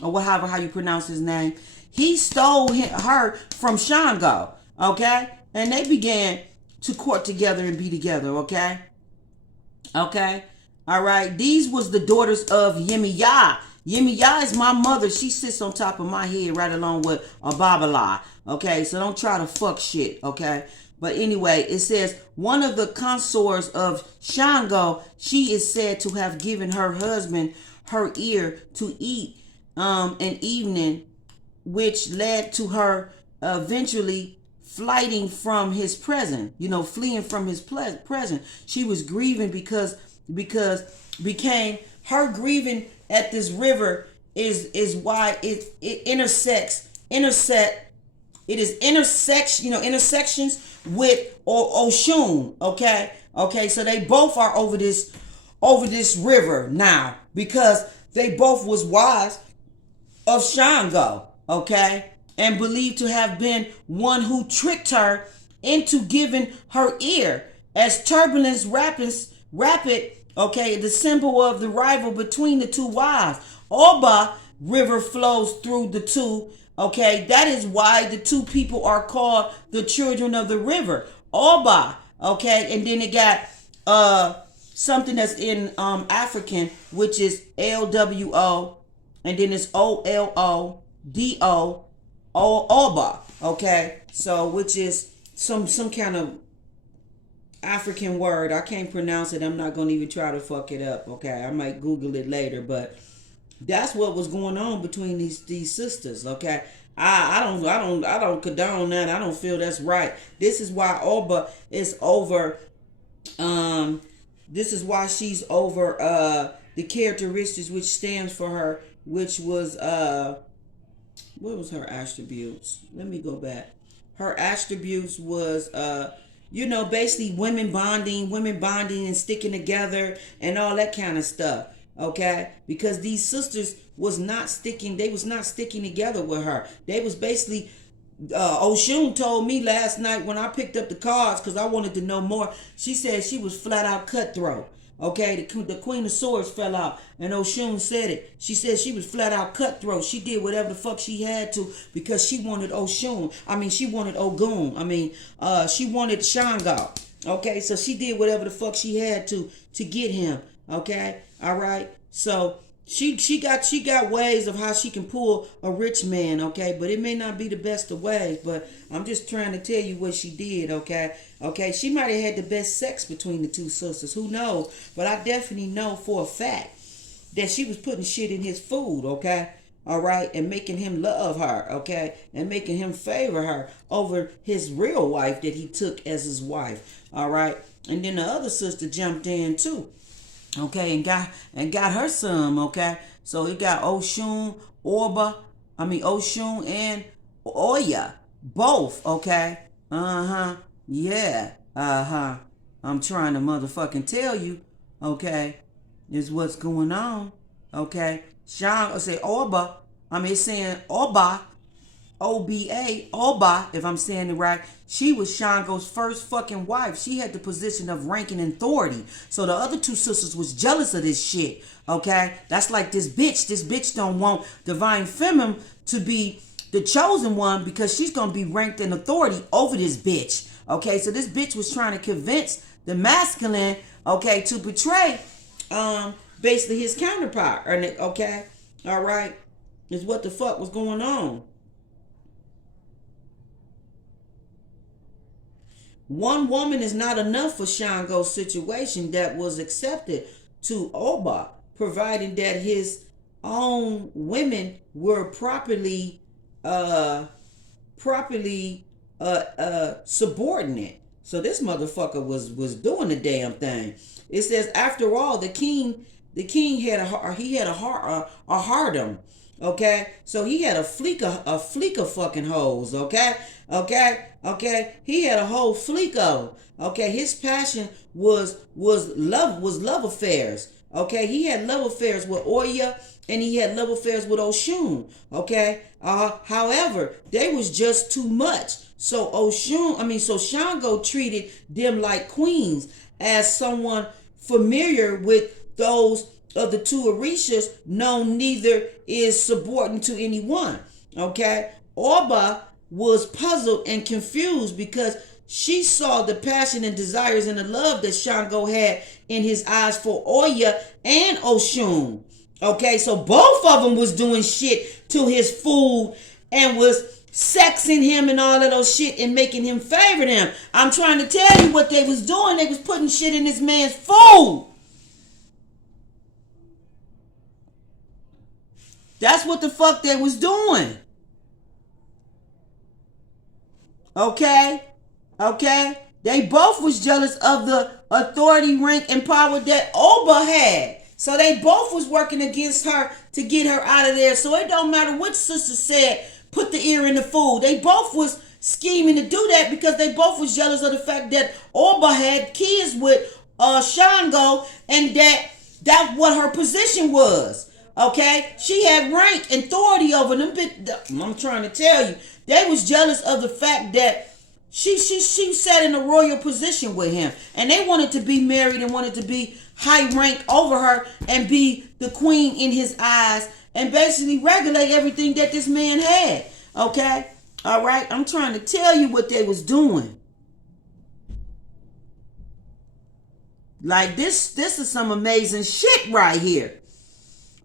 or whatever how you pronounce his name, he stole her from Shango. Okay, and they began to court together and be together. Okay, all right. These was the daughters of Yemiya. Yemiya is my mother. She sits on top of my head right along with Babala. Okay, so don't try to fuck shit. Okay, but anyway, it says one of the consorts of Shango, she is said to have given her husband her ear to eat an evening, which led to her eventually fleeing from his presence. She was grieving because became her grieving at this river is why it intersections with Oshun. Okay, so they both are over this river now, because they both was wives of Shango, okay, and believed to have been one who tricked her into giving her ear. As turbulence rapid, okay, the symbol of the rival between the two wives. Oba River flows through the two. Okay, that is why the two people are called the children of the river. Oba. Okay, and then it got something that's in African, which is LWO, and then it's OLODO, Oba. Okay, so which is some kind of African word. I can't pronounce it. I'm not gonna even try to fuck it up. Okay, I might Google it later, but that's what was going on between these sisters. Okay, I don't condone that. I don't feel that's right. This is why Oba is over. This is why she's over the characteristics which stands for her, which was what was her attributes? Let me go back. Her attributes was basically women bonding and sticking together and all that kind of stuff. Okay, because these sisters was not sticking together with her. They was basically Oshun told me last night when I picked up the cards, because I wanted to know more. She said she was flat out cutthroat. Okay, the Queen of Swords fell out, and Oshun said it. She said she was flat out cutthroat. She did whatever the fuck she had to, because she wanted Oshun. She wanted Ogun. She wanted Shango. Okay, so she did whatever the fuck she had to get him. Okay, all right. So she got ways of how she can pull a rich man. Okay, but it may not be the best of ways. But I'm just trying to tell you what she did. Okay, she might have had the best sex between the two sisters. Who knows? But I definitely know for a fact that she was putting shit in his food. Okay. All right, and making him love her, okay, and making him favor her over his real wife that he took as his wife. All right, and then the other sister jumped in too, okay, and got her some, okay. So it got Oshun and Oya, both, okay. Yeah, I'm trying to motherfucking tell you, okay, is what's going on. Okay, Sean say Orba. I mean, it's saying Orba, Oba, Oba, if I'm saying it right. She was Shango's first fucking wife. She had the position of ranking and authority. So the other two sisters was jealous of this shit. Okay, that's like this bitch. This bitch don't want divine feminine to be the chosen one because she's gonna be ranked in authority over this bitch. Okay, so this bitch was trying to convince the masculine, okay, to betray basically his counterpart. Okay, all right, is what the fuck was going on. One woman is not enough for Shango's situation that was accepted to Oba, providing that his own women were uh properly subordinate. So this motherfucker was doing the damn thing. It says after all, the king had a harem. Okay, so he had a fleek of fucking hoes. Okay. He had a whole fleek of them. Okay, his passion was love affairs. Okay, he had love affairs with Oya and he had love affairs with Oshun. Okay, however, they was just too much. So Shango treated them like queens, as someone familiar with those of the two Orishas, known neither is subordinate to anyone. Okay, Orba was puzzled and confused because she saw the passion and desires and the love that Shango had in his eyes for Oya and Oshun. Okay, so both of them was doing shit to his food and was sexing him and all of those shit and making him favor them. I'm trying to tell you what they was doing. They was putting shit in this man's food. That's what the fuck they was doing. Okay? Okay? They both was jealous of the authority, rank, and power that Oba had. So they both was working against her to get her out of there. So it don't matter which sister said, put the ear in the food. They both was scheming to do that because they both was jealous of the fact that Oba had kids with Shango and that's what her position was. Okay? She had rank and authority over them. I'm trying to tell you. They was jealous of the fact that she sat in a royal position with him. And they wanted to be married and wanted to be high rank over her and be the queen in his eyes and basically regulate everything that this man had. Okay? All right? I'm trying to tell you what they was doing. Like this is some amazing shit right here.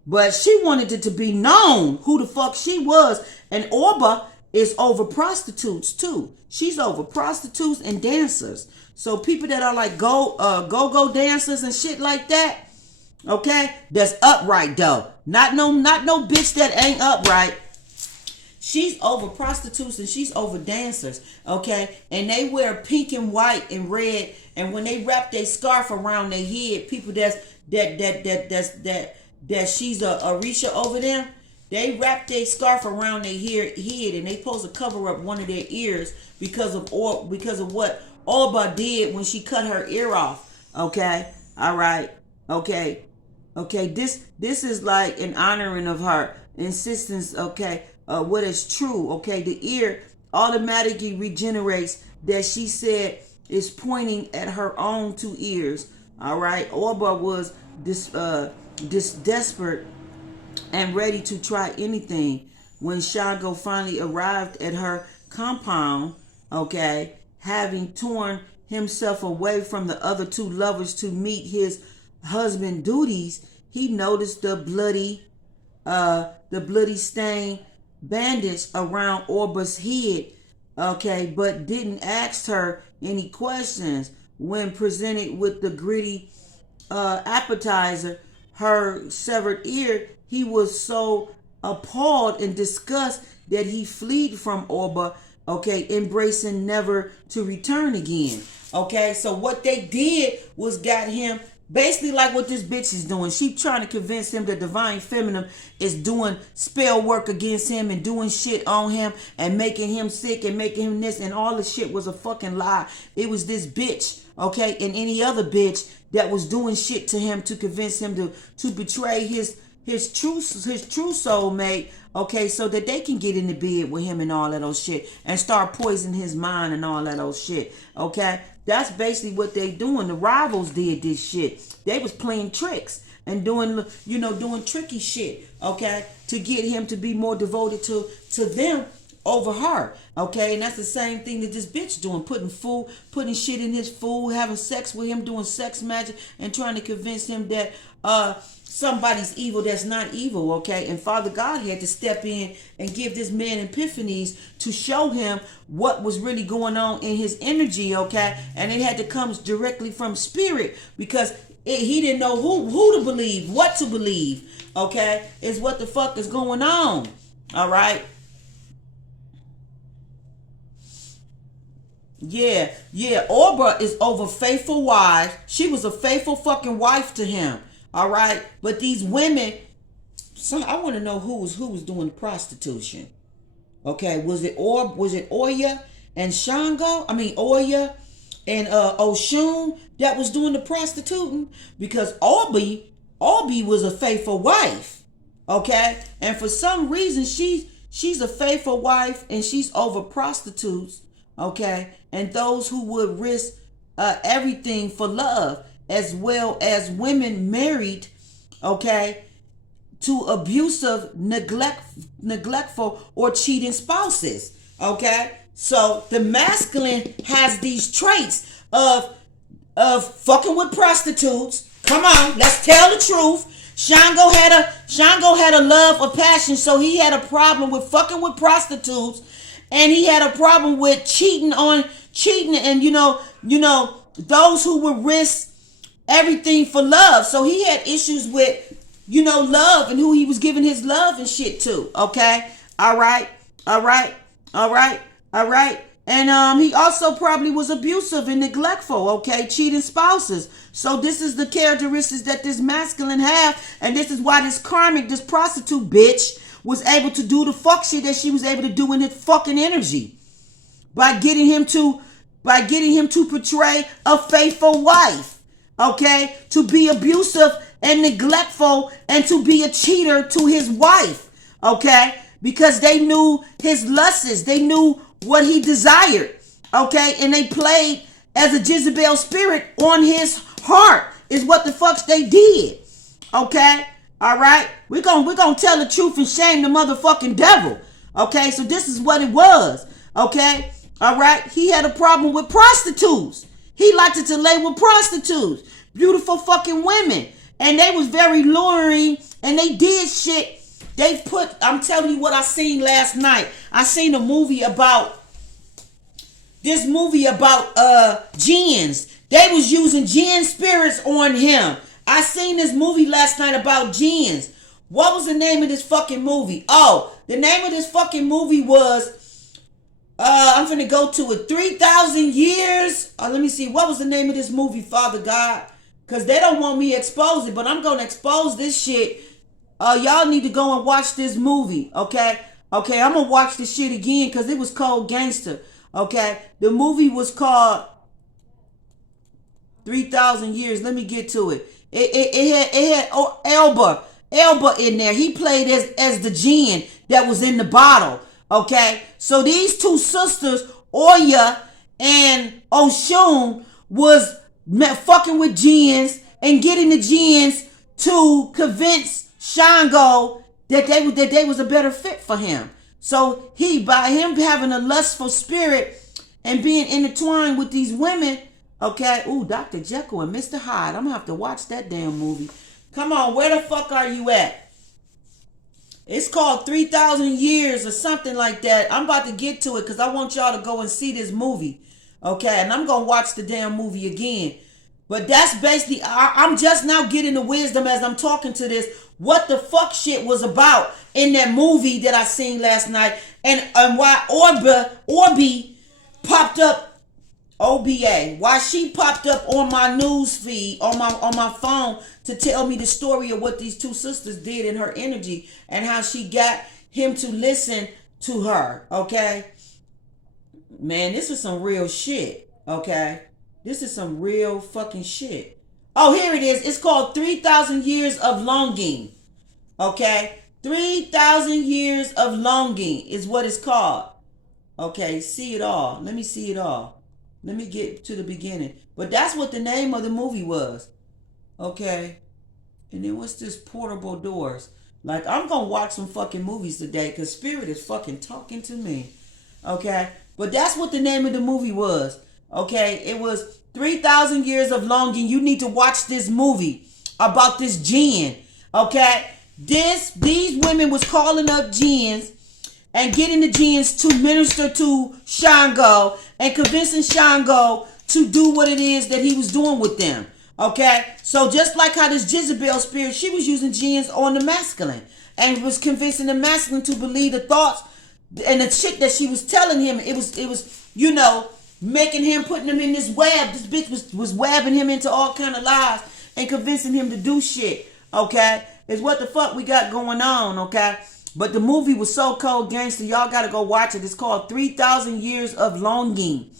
But she wanted it to be known who the fuck she was. And Orba is over prostitutes too. She's over prostitutes and dancers. So people that are like go dancers and shit like that, okay, that's upright though. Not no bitch that ain't upright. She's over prostitutes and she's over dancers, okay? And they wear pink and white and red, and when they wrap their scarf around their head, people that she's a Orisha over them, they wrap their scarf around their head and they supposed to cover up one of their ears because of what Orba did when she cut her ear off. Okay, all right, okay. This is like an honoring of her insistence. Okay, what is true. Okay, the ear automatically regenerates that she said is pointing at her own two ears. All right, Orba was this desperate and ready to try anything when Shango finally arrived at her compound, okay, having torn himself away from the other two lovers to meet his husband duties. He noticed the bloody stained bandage around Orba's head, okay, but didn't ask her any questions. When presented with the gritty appetizer, her severed ear, he was so appalled and disgusted that he fled from Orba, okay, embracing never to return again. Okay, so what they did was got him basically like what this bitch is doing. She trying to convince him that divine feminine is doing spell work against him and doing shit on him and making him sick and making him this, and all the shit was a fucking lie. It was this bitch, okay, and any other bitch that was doing shit to him to convince him to betray his his true soulmate, okay, so that they can get in the bed with him and all that old shit and start poisoning his mind and all that old shit. Okay, that's basically what they doing. The rivals did this shit. They was playing tricks and doing, doing tricky shit, okay, to get him to be more devoted to them over her, okay. And that's the same thing that this bitch doing, putting shit in his food, having sex with him, doing sex magic, and trying to convince him that somebody's evil that's not evil, okay. And Father God had to step in and give this man epiphanies to show him what was really going on in his energy, okay. And it had to come directly from spirit, because he didn't know who to believe, what to believe, okay, is what the fuck is going on, all right. Yeah. Orba is over faithful wives. She was a faithful fucking wife to him, all right. But these women, I want to know who was doing the prostitution, okay. Was it Oya and Shango? I mean Oya and Oshun that was doing the prostituting, because Orbi was a faithful wife, okay. And for some reason she's a faithful wife and she's over prostitutes, okay, and those who would risk everything for love, as well as women married, okay, to abusive, neglectful, or cheating spouses, okay. So the masculine has these traits of fucking with prostitutes. Come on, let's tell the truth. Shango had a love of passion, so he had a problem with fucking with prostitutes, and he had a problem with cheating, and those who would risk everything for love. So he had issues with love and who he was giving his love and shit to. Okay, all right. And he also probably was abusive and neglectful, okay, cheating spouses. So this is the characteristics that this masculine have, and this is why this Karmic, this prostitute bitch, was able to do the fuck shit that she was able to do in his fucking energy, by getting him to portray a faithful wife, okay, to be abusive and neglectful, and to be a cheater to his wife, okay, because they knew his lusts, they knew what he desired, okay, and they played as a Jezebel spirit on his heart, is what the fuck they did, okay, all right. We're gonna tell the truth and shame the motherfucking devil, okay. So this is what it was, okay, all right. He had a problem with prostitutes. He liked to lay with prostitutes, beautiful fucking women, and they was very luring, and they did shit. I'm telling you what I seen last night. I seen a movie about jinns. They was using jinn spirits on him. I seen this movie last night about jinns. What was the name of this fucking movie? Oh, the name of this fucking movie was, I'm finna go to it, 3,000 Years. Let me see. What was the name of this movie, Father God? Because they don't want me to expose it, but I'm going to expose this shit. Y'all need to go and watch this movie, okay? Okay, I'm going to watch this shit again because it was called Gangster, okay? The movie was called 3,000 Years. Let me get to it. It had Elba in there. He played as the jinn that was in the bottle, okay? So these two sisters, Oya and Oshun, was fucking with jinns and getting the jinns to convince Shango that they was a better fit for him. So by him having a lustful spirit and being intertwined with these women, okay. Ooh, Dr. Jekyll and Mr. Hyde. I'm gonna have to watch that damn movie. Come on, where the fuck are you at? It's called 3,000 Years or something like that. I'm about to get to it because I want y'all to go and see this movie, okay? And I'm gonna watch the damn movie again. But that's basically, I'm just now getting the wisdom as I'm talking to this, what the fuck shit was about in that movie that I seen last night, and why Orbi popped up, OBA, why she popped up on my news feed, on my phone, to tell me the story of what these two sisters did in her energy and how she got him to listen to her, okay? Man, this is some real shit, okay? This is some real fucking shit. Oh, here it is. It's called 3,000 Years of Longing. Okay? 3,000 years of longing is what it's called. Okay, see it all. Let me see it all. Let me get to the beginning. But that's what the name of the movie was. Okay? And then what's this portable doors? Like, I'm going to watch some fucking movies today because Spirit is fucking talking to me. Okay? But that's what the name of the movie was. Okay? It was 3,000 Years of Longing. You need to watch this movie about this jinn. Okay? These women was calling up jinns and getting the jinns to minister to Shango and convincing Shango to do what it is that he was doing with them. Okay? So just like how this Jezebel spirit, she was using jinns on the masculine and was convincing the masculine to believe the thoughts and the shit that she was telling him. It was you know, making him, putting him in this web. This bitch was webbing him into all kind of lies and convincing him to do shit. Okay? Is what the fuck we got going on. Okay? But the movie was so cold, gangster. Y'all gotta go watch it. It's called 3,000 Years of Longing.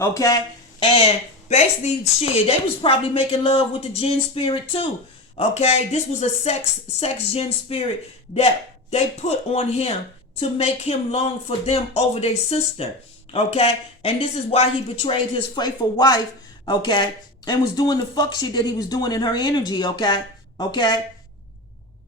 Okay? And basically, shit, they was probably making love with the jinn spirit too. Okay? This was a sex jinn spirit that they put on him to make him long for them over their sister. Okay? And this is why he betrayed his faithful wife. Okay? And was doing the fuck shit that he was doing in her energy. Okay? Okay?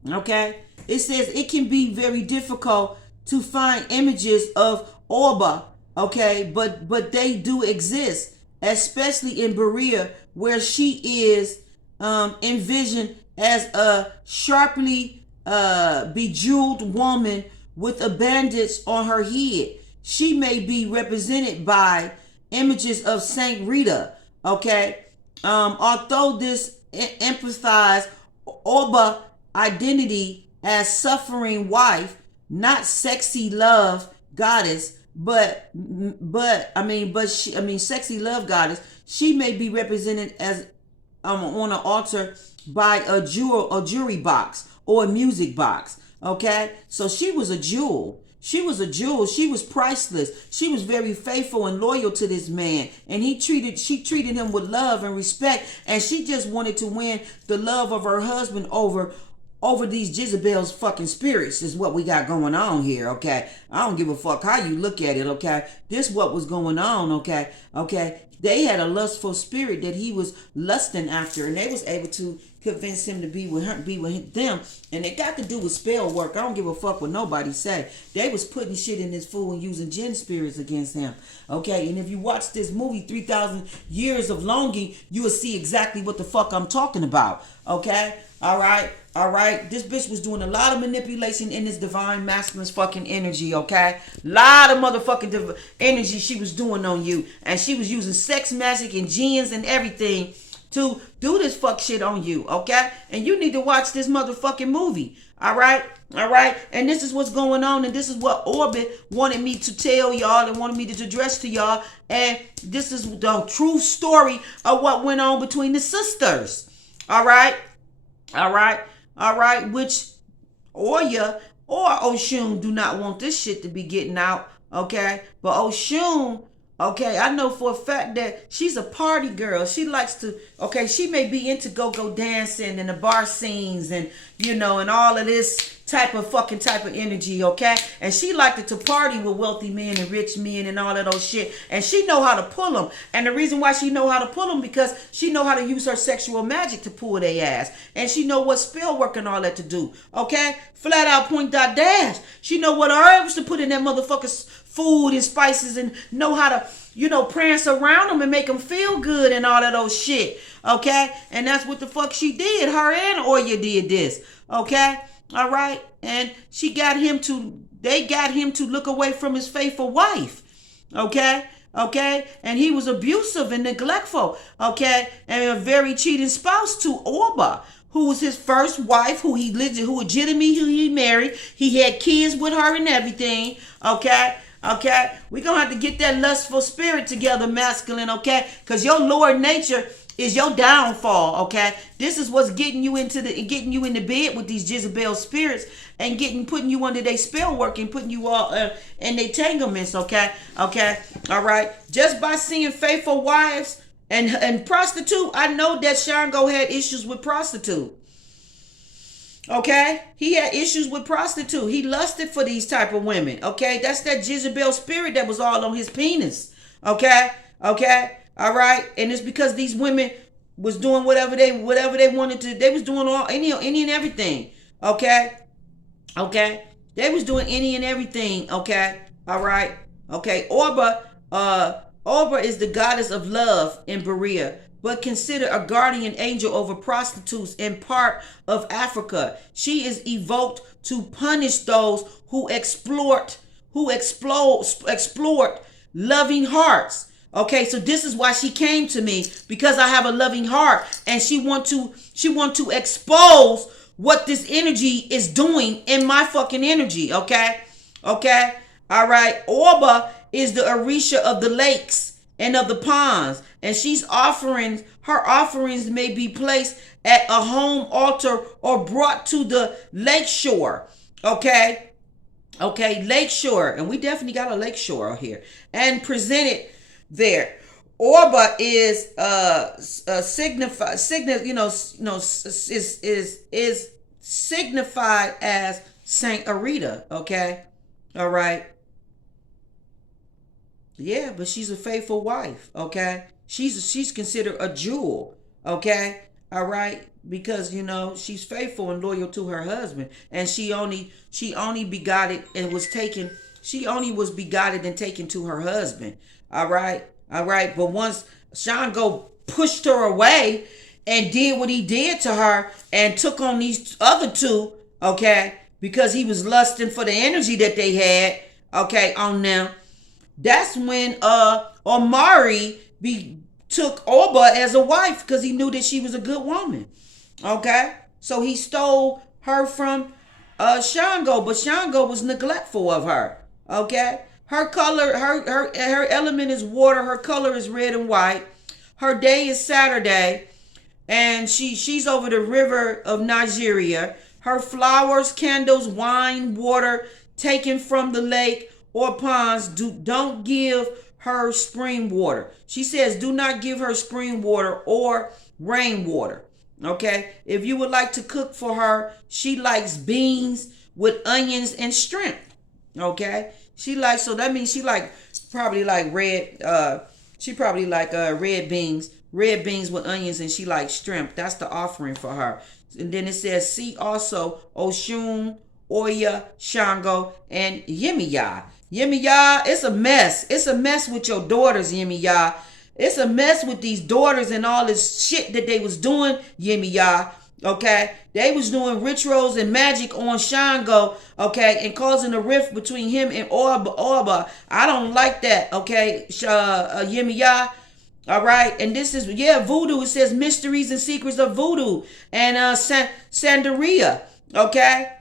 Okay? It says it can be very difficult to find images of Orba, okay, but they do exist, especially in Berea, where she is envisioned as a sharply bejeweled woman with a bandage on her head. She may be represented by images of Saint Rita, okay. Although this emphasizes Orba identity as suffering wife, not sexy love goddess, but sexy love goddess. She may be represented as on an altar by a jewelry box or a music box. Okay, so she was a jewel. She was a jewel. She was priceless. She was very faithful and loyal to this man, and she treated him with love and respect, and she just wanted to win the love of her husband over these Jezebel's fucking spirits is what we got going on here, okay? I don't give a fuck how you look at it, okay? This what was going on, okay? Okay? They had a lustful spirit that he was lusting after, and they was able to convince him to be with them. And it got to do with spell work. I don't give a fuck what nobody say. They was putting shit in this fool and using jinn spirits against him. Okay, and if you watch this movie, 3,000 Years of Longing, you will see exactly what the fuck I'm talking about. Okay? All right. This bitch was doing a lot of manipulation in this divine masculine's fucking energy, okay? Lot of motherfucking energy she was doing on you. And she was using sex magic and jinns and everything to do this fuck shit on you, okay? And you need to watch this motherfucking movie, all right? And this is what's going on, and this is what Orbit wanted me to tell y'all and wanted me to address to y'all. And this is the true story of what went on between the sisters, all right? Which Oya or Oshun do not want this shit to be getting out, okay? But Oshun, okay, I know for a fact that she's a party girl. She likes to, okay, she may be into go-go dancing and the bar scenes and, you know, and all of this type of energy, okay? And she liked to party with wealthy men and rich men and all of those shit. And she know how to pull them. And the reason why she know how to pull them because she know how to use her sexual magic to pull their ass. And she know what spell work and all that to do, okay? Flat out point dot dash. She know what herbs to put in that motherfucker's food and spices and know how to, you know, prance around them and make them feel good and all of those shit, okay? And that's what the fuck she did. Her and Oya did this, okay? All right, and they got him to look away from his faithful wife, okay, and he was abusive and neglectful, okay, and a very cheating spouse to Orba, who was his first wife, who he married. He had kids with her and everything, okay. We're gonna have to get that lustful spirit together, masculine, okay, because your lower nature is your downfall, okay? This is what's getting you into bed with these Jezebel spirits and putting you under their spell work and putting you all in their entanglements, okay? All right. Just by seeing faithful wives and prostitute, I know that Shango had issues with prostitute. Okay, he had issues with prostitute. He lusted for these type of women. Okay, that's that Jezebel spirit that was all on his penis. Okay, okay, all right, and it's because these women was doing whatever they wanted to. They was doing all any and everything. Okay, okay, they was doing any and everything. Okay, all right, okay. Orba is the goddess of love in Berea, but considered a guardian angel over prostitutes in part of Africa. She is evoked to punish those who exploit loving hearts. Okay, so this is why she came to me, because I have a loving heart, and she want to expose what this energy is doing in my fucking energy. Okay, okay, all right. Orba is the Orisha of the lakes and of the ponds, and her offerings may be placed at a home altar or brought to the lake shore. Okay, okay, lake shore, and we definitely got a lake shore out here, and presented there. Orba is is signified as Saint Arita. Okay, all right. Yeah, but she's a faithful wife. Okay, she's considered a jewel. Okay, all right, because she's faithful and loyal to her husband, and she only begotten and was taken. She only was begotten and taken to her husband. All right, all right. But once Shango pushed her away and did what he did to her and took on these other two, okay, because he was lusting for the energy that they had, okay, on them. That's when Omari took Orba as a wife, because he knew that she was a good woman. Okay, so he stole her from Shango, but Shango was neglectful of her. Okay, her color, her element is water. Her color is red and white. Her day is Saturday, and she's over the river of Nigeria. Her flowers, candles, wine, water taken from the lake or ponds. Don't give her spring water. She says, do not give her spring water or rainwater. Okay, if you would like to cook for her, she likes beans with onions and shrimp. Okay, so that means she probably like red. She probably like red beans with onions, and she likes shrimp. That's the offering for her. And then it says, see also Oshun, Oya, Shango, and Yemiya. Yemiya, it's a mess. It's a mess with your daughters, Yemiya. It's a mess with these daughters and all this shit that they was doing, Yemiya. Okay, they was doing rituals and magic on Shango, okay, and causing a rift between him and Orba. I don't like that, okay, Yemiya. All right, and this is voodoo. It says mysteries and secrets of voodoo and Sandaria. Okay,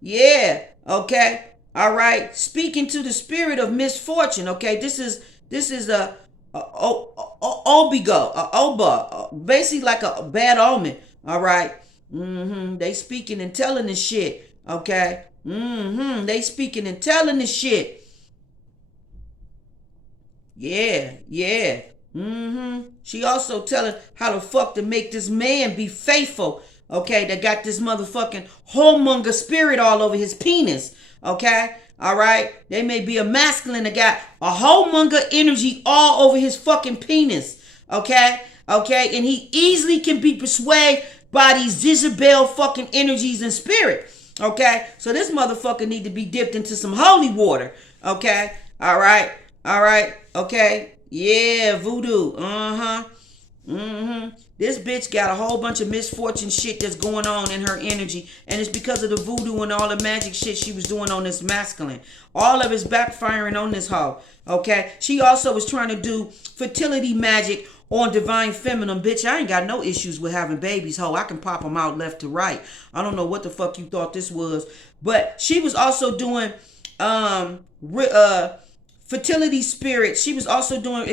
yeah. Okay, all right. Speaking to the spirit of misfortune. Okay, this is a oba, basically like a bad omen. All right. They speaking and telling this shit. Okay. They speaking and telling this shit. Yeah. She also telling how the fuck to make this man be faithful. Okay, that got this motherfucking whoremonger spirit all over his penis. Okay, all right. They may be a masculine that got a whoremonger energy all over his fucking penis. Okay, and he easily can be persuaded by these Jezebel fucking energies and spirit. Okay, so this motherfucker need to be dipped into some holy water. Okay, all right. Okay, yeah, voodoo. This bitch got a whole bunch of misfortune shit that's going on in her energy, and it's because of the voodoo and all the magic shit she was doing on this masculine. All of it's backfiring on this hoe. Okay, she also was trying to do fertility magic on divine feminine. Bitch, I ain't got no issues with having babies, hoe. I can pop them out left to right. I don't know what the fuck you thought this was, but she was also doing fertility spirit. She was also doing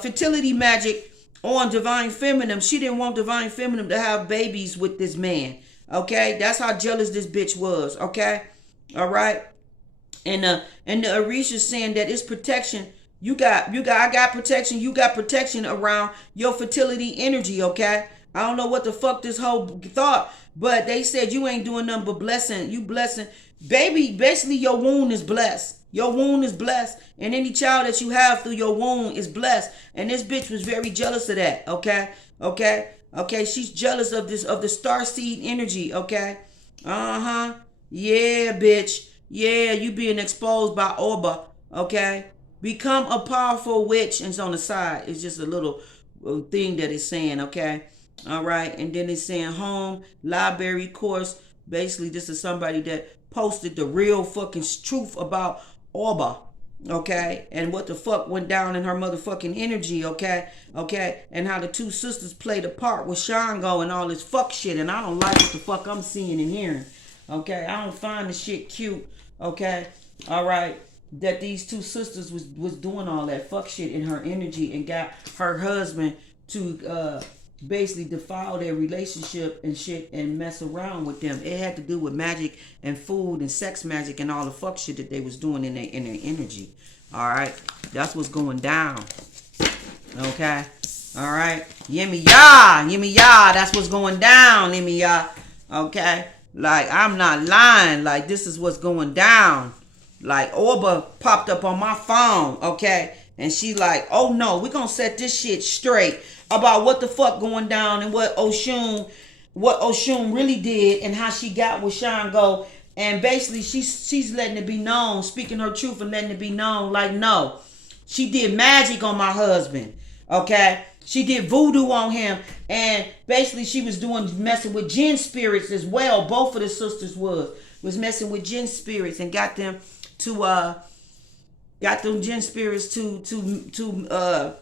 fertility magic on divine feminine. She didn't want divine feminine to have babies with this man. Okay, that's how jealous this bitch was. Okay, all right. And the Orisha's saying that it's protection. I got protection. You got protection around your fertility energy. Okay, I don't know what the fuck this whole thought, but they said you ain't doing nothing but blessing. You blessing. Baby, basically your wound is blessed. Your wound is blessed. And any child that you have through your wound is blessed. And this bitch was very jealous of that. Okay? Okay? Okay, she's jealous of this, of the star seed energy. Okay? Uh-huh. Yeah, bitch. Yeah, you being exposed by Orba. Okay? Become a powerful witch. And it's on the side. It's just a little thing that it's saying. Okay? All right. And then it's saying home, library course. Basically, this is somebody that posted the real fucking truth about Orba, okay, and what the fuck went down in her motherfucking energy, okay, and how the two sisters played a part with Shango and all this fuck shit, and I don't like what the fuck I'm seeing and hearing, okay, I don't find the shit cute, okay, all right, that these two sisters was doing all that fuck shit in her energy and got her husband to basically defile their relationship and shit and mess around with them. It had to do with magic and food and sex magic and all the fuck shit that they was doing in their energy. All right, that's what's going down. Okay, all right, yimmy ya, that's what's going down, yimmy ya. Okay, like I'm not lying. Like this is what's going down. Like Orba popped up on my phone. Okay, and she like, oh no, we gonna set this shit straight about what the fuck going down and what Oshun really did and how she got with Shango. And basically she's letting it be known, speaking her truth and letting it be known, like, no, she did magic on my husband. Okay? She did voodoo on him. And basically she was messing with jinn spirits as well. Both of the sisters was messing with jinn spirits and got them jinn spirits to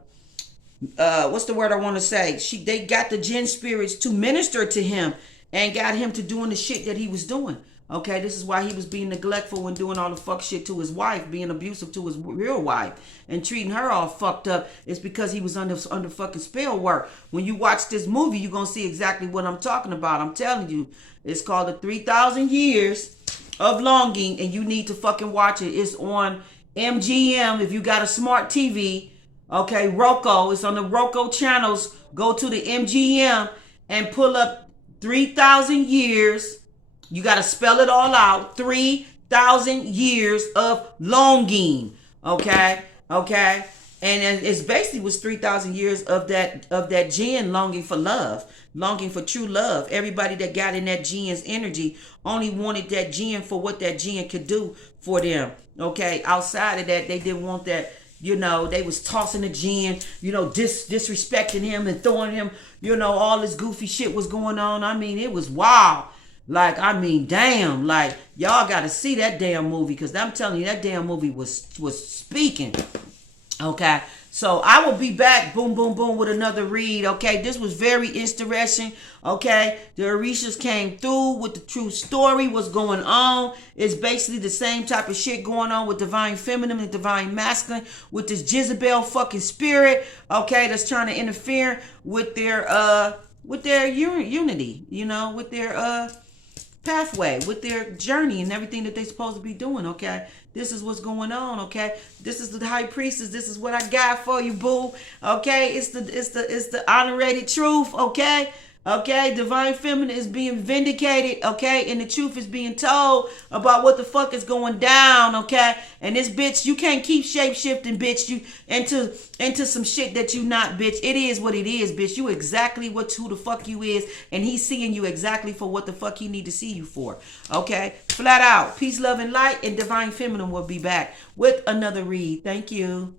what's the word I want to say? They got the jinn spirits to minister to him and got him to doing the shit that he was doing. Okay, this is why he was being neglectful and doing all the fuck shit to his wife, being abusive to his real wife and treating her all fucked up. It's because he was under fucking spell work. When you watch this movie, you're gonna see exactly what I'm talking about. I'm telling you, it's called the 3,000 Years of Longing, and you need to fucking watch it. It's on MGM if you got a smart TV. Okay, Roku. It's on the Roku channels. Go to the MGM and pull up 3,000 years. You got to spell it all out. 3,000 years of longing. Okay, okay. And it's basically was 3,000 years of that jinn longing for love, longing for true love. Everybody that got in that jinn's energy only wanted that jinn for what that jinn could do for them. Okay, outside of that, they didn't want that. You know, they was tossing the jinn, you know, disrespecting him and throwing him, you know, all this goofy shit was going on. I mean, it was wild. Like, I mean, damn, like, y'all got to see that damn movie, because I'm telling you, that damn movie was speaking. Okay, so I will be back, boom, boom, boom, with another read. Okay, this was very interesting. Okay, the Orishas came through with the true story, what's going on. It's basically the same type of shit going on with divine feminine and divine masculine, with this Jezebel fucking spirit, okay, that's trying to interfere with their unity, you know, with their pathway, with their journey and everything that they're supposed to be doing. Okay, this is what's going on. Okay, this is the high priestess. This is what I got for you, boo. Okay, it's the honorated truth. Okay, okay, divine feminine is being vindicated. Okay, and the truth is being told about what the fuck is going down. Okay, and this bitch, you can't keep shape shifting, bitch, you into some shit that you not, bitch. It is what it is, bitch. You exactly who the fuck you is, and he's seeing you exactly for what the fuck he need to see you for. Okay, flat out. Peace, love, and light, and divine feminine will be back with another read. Thank you.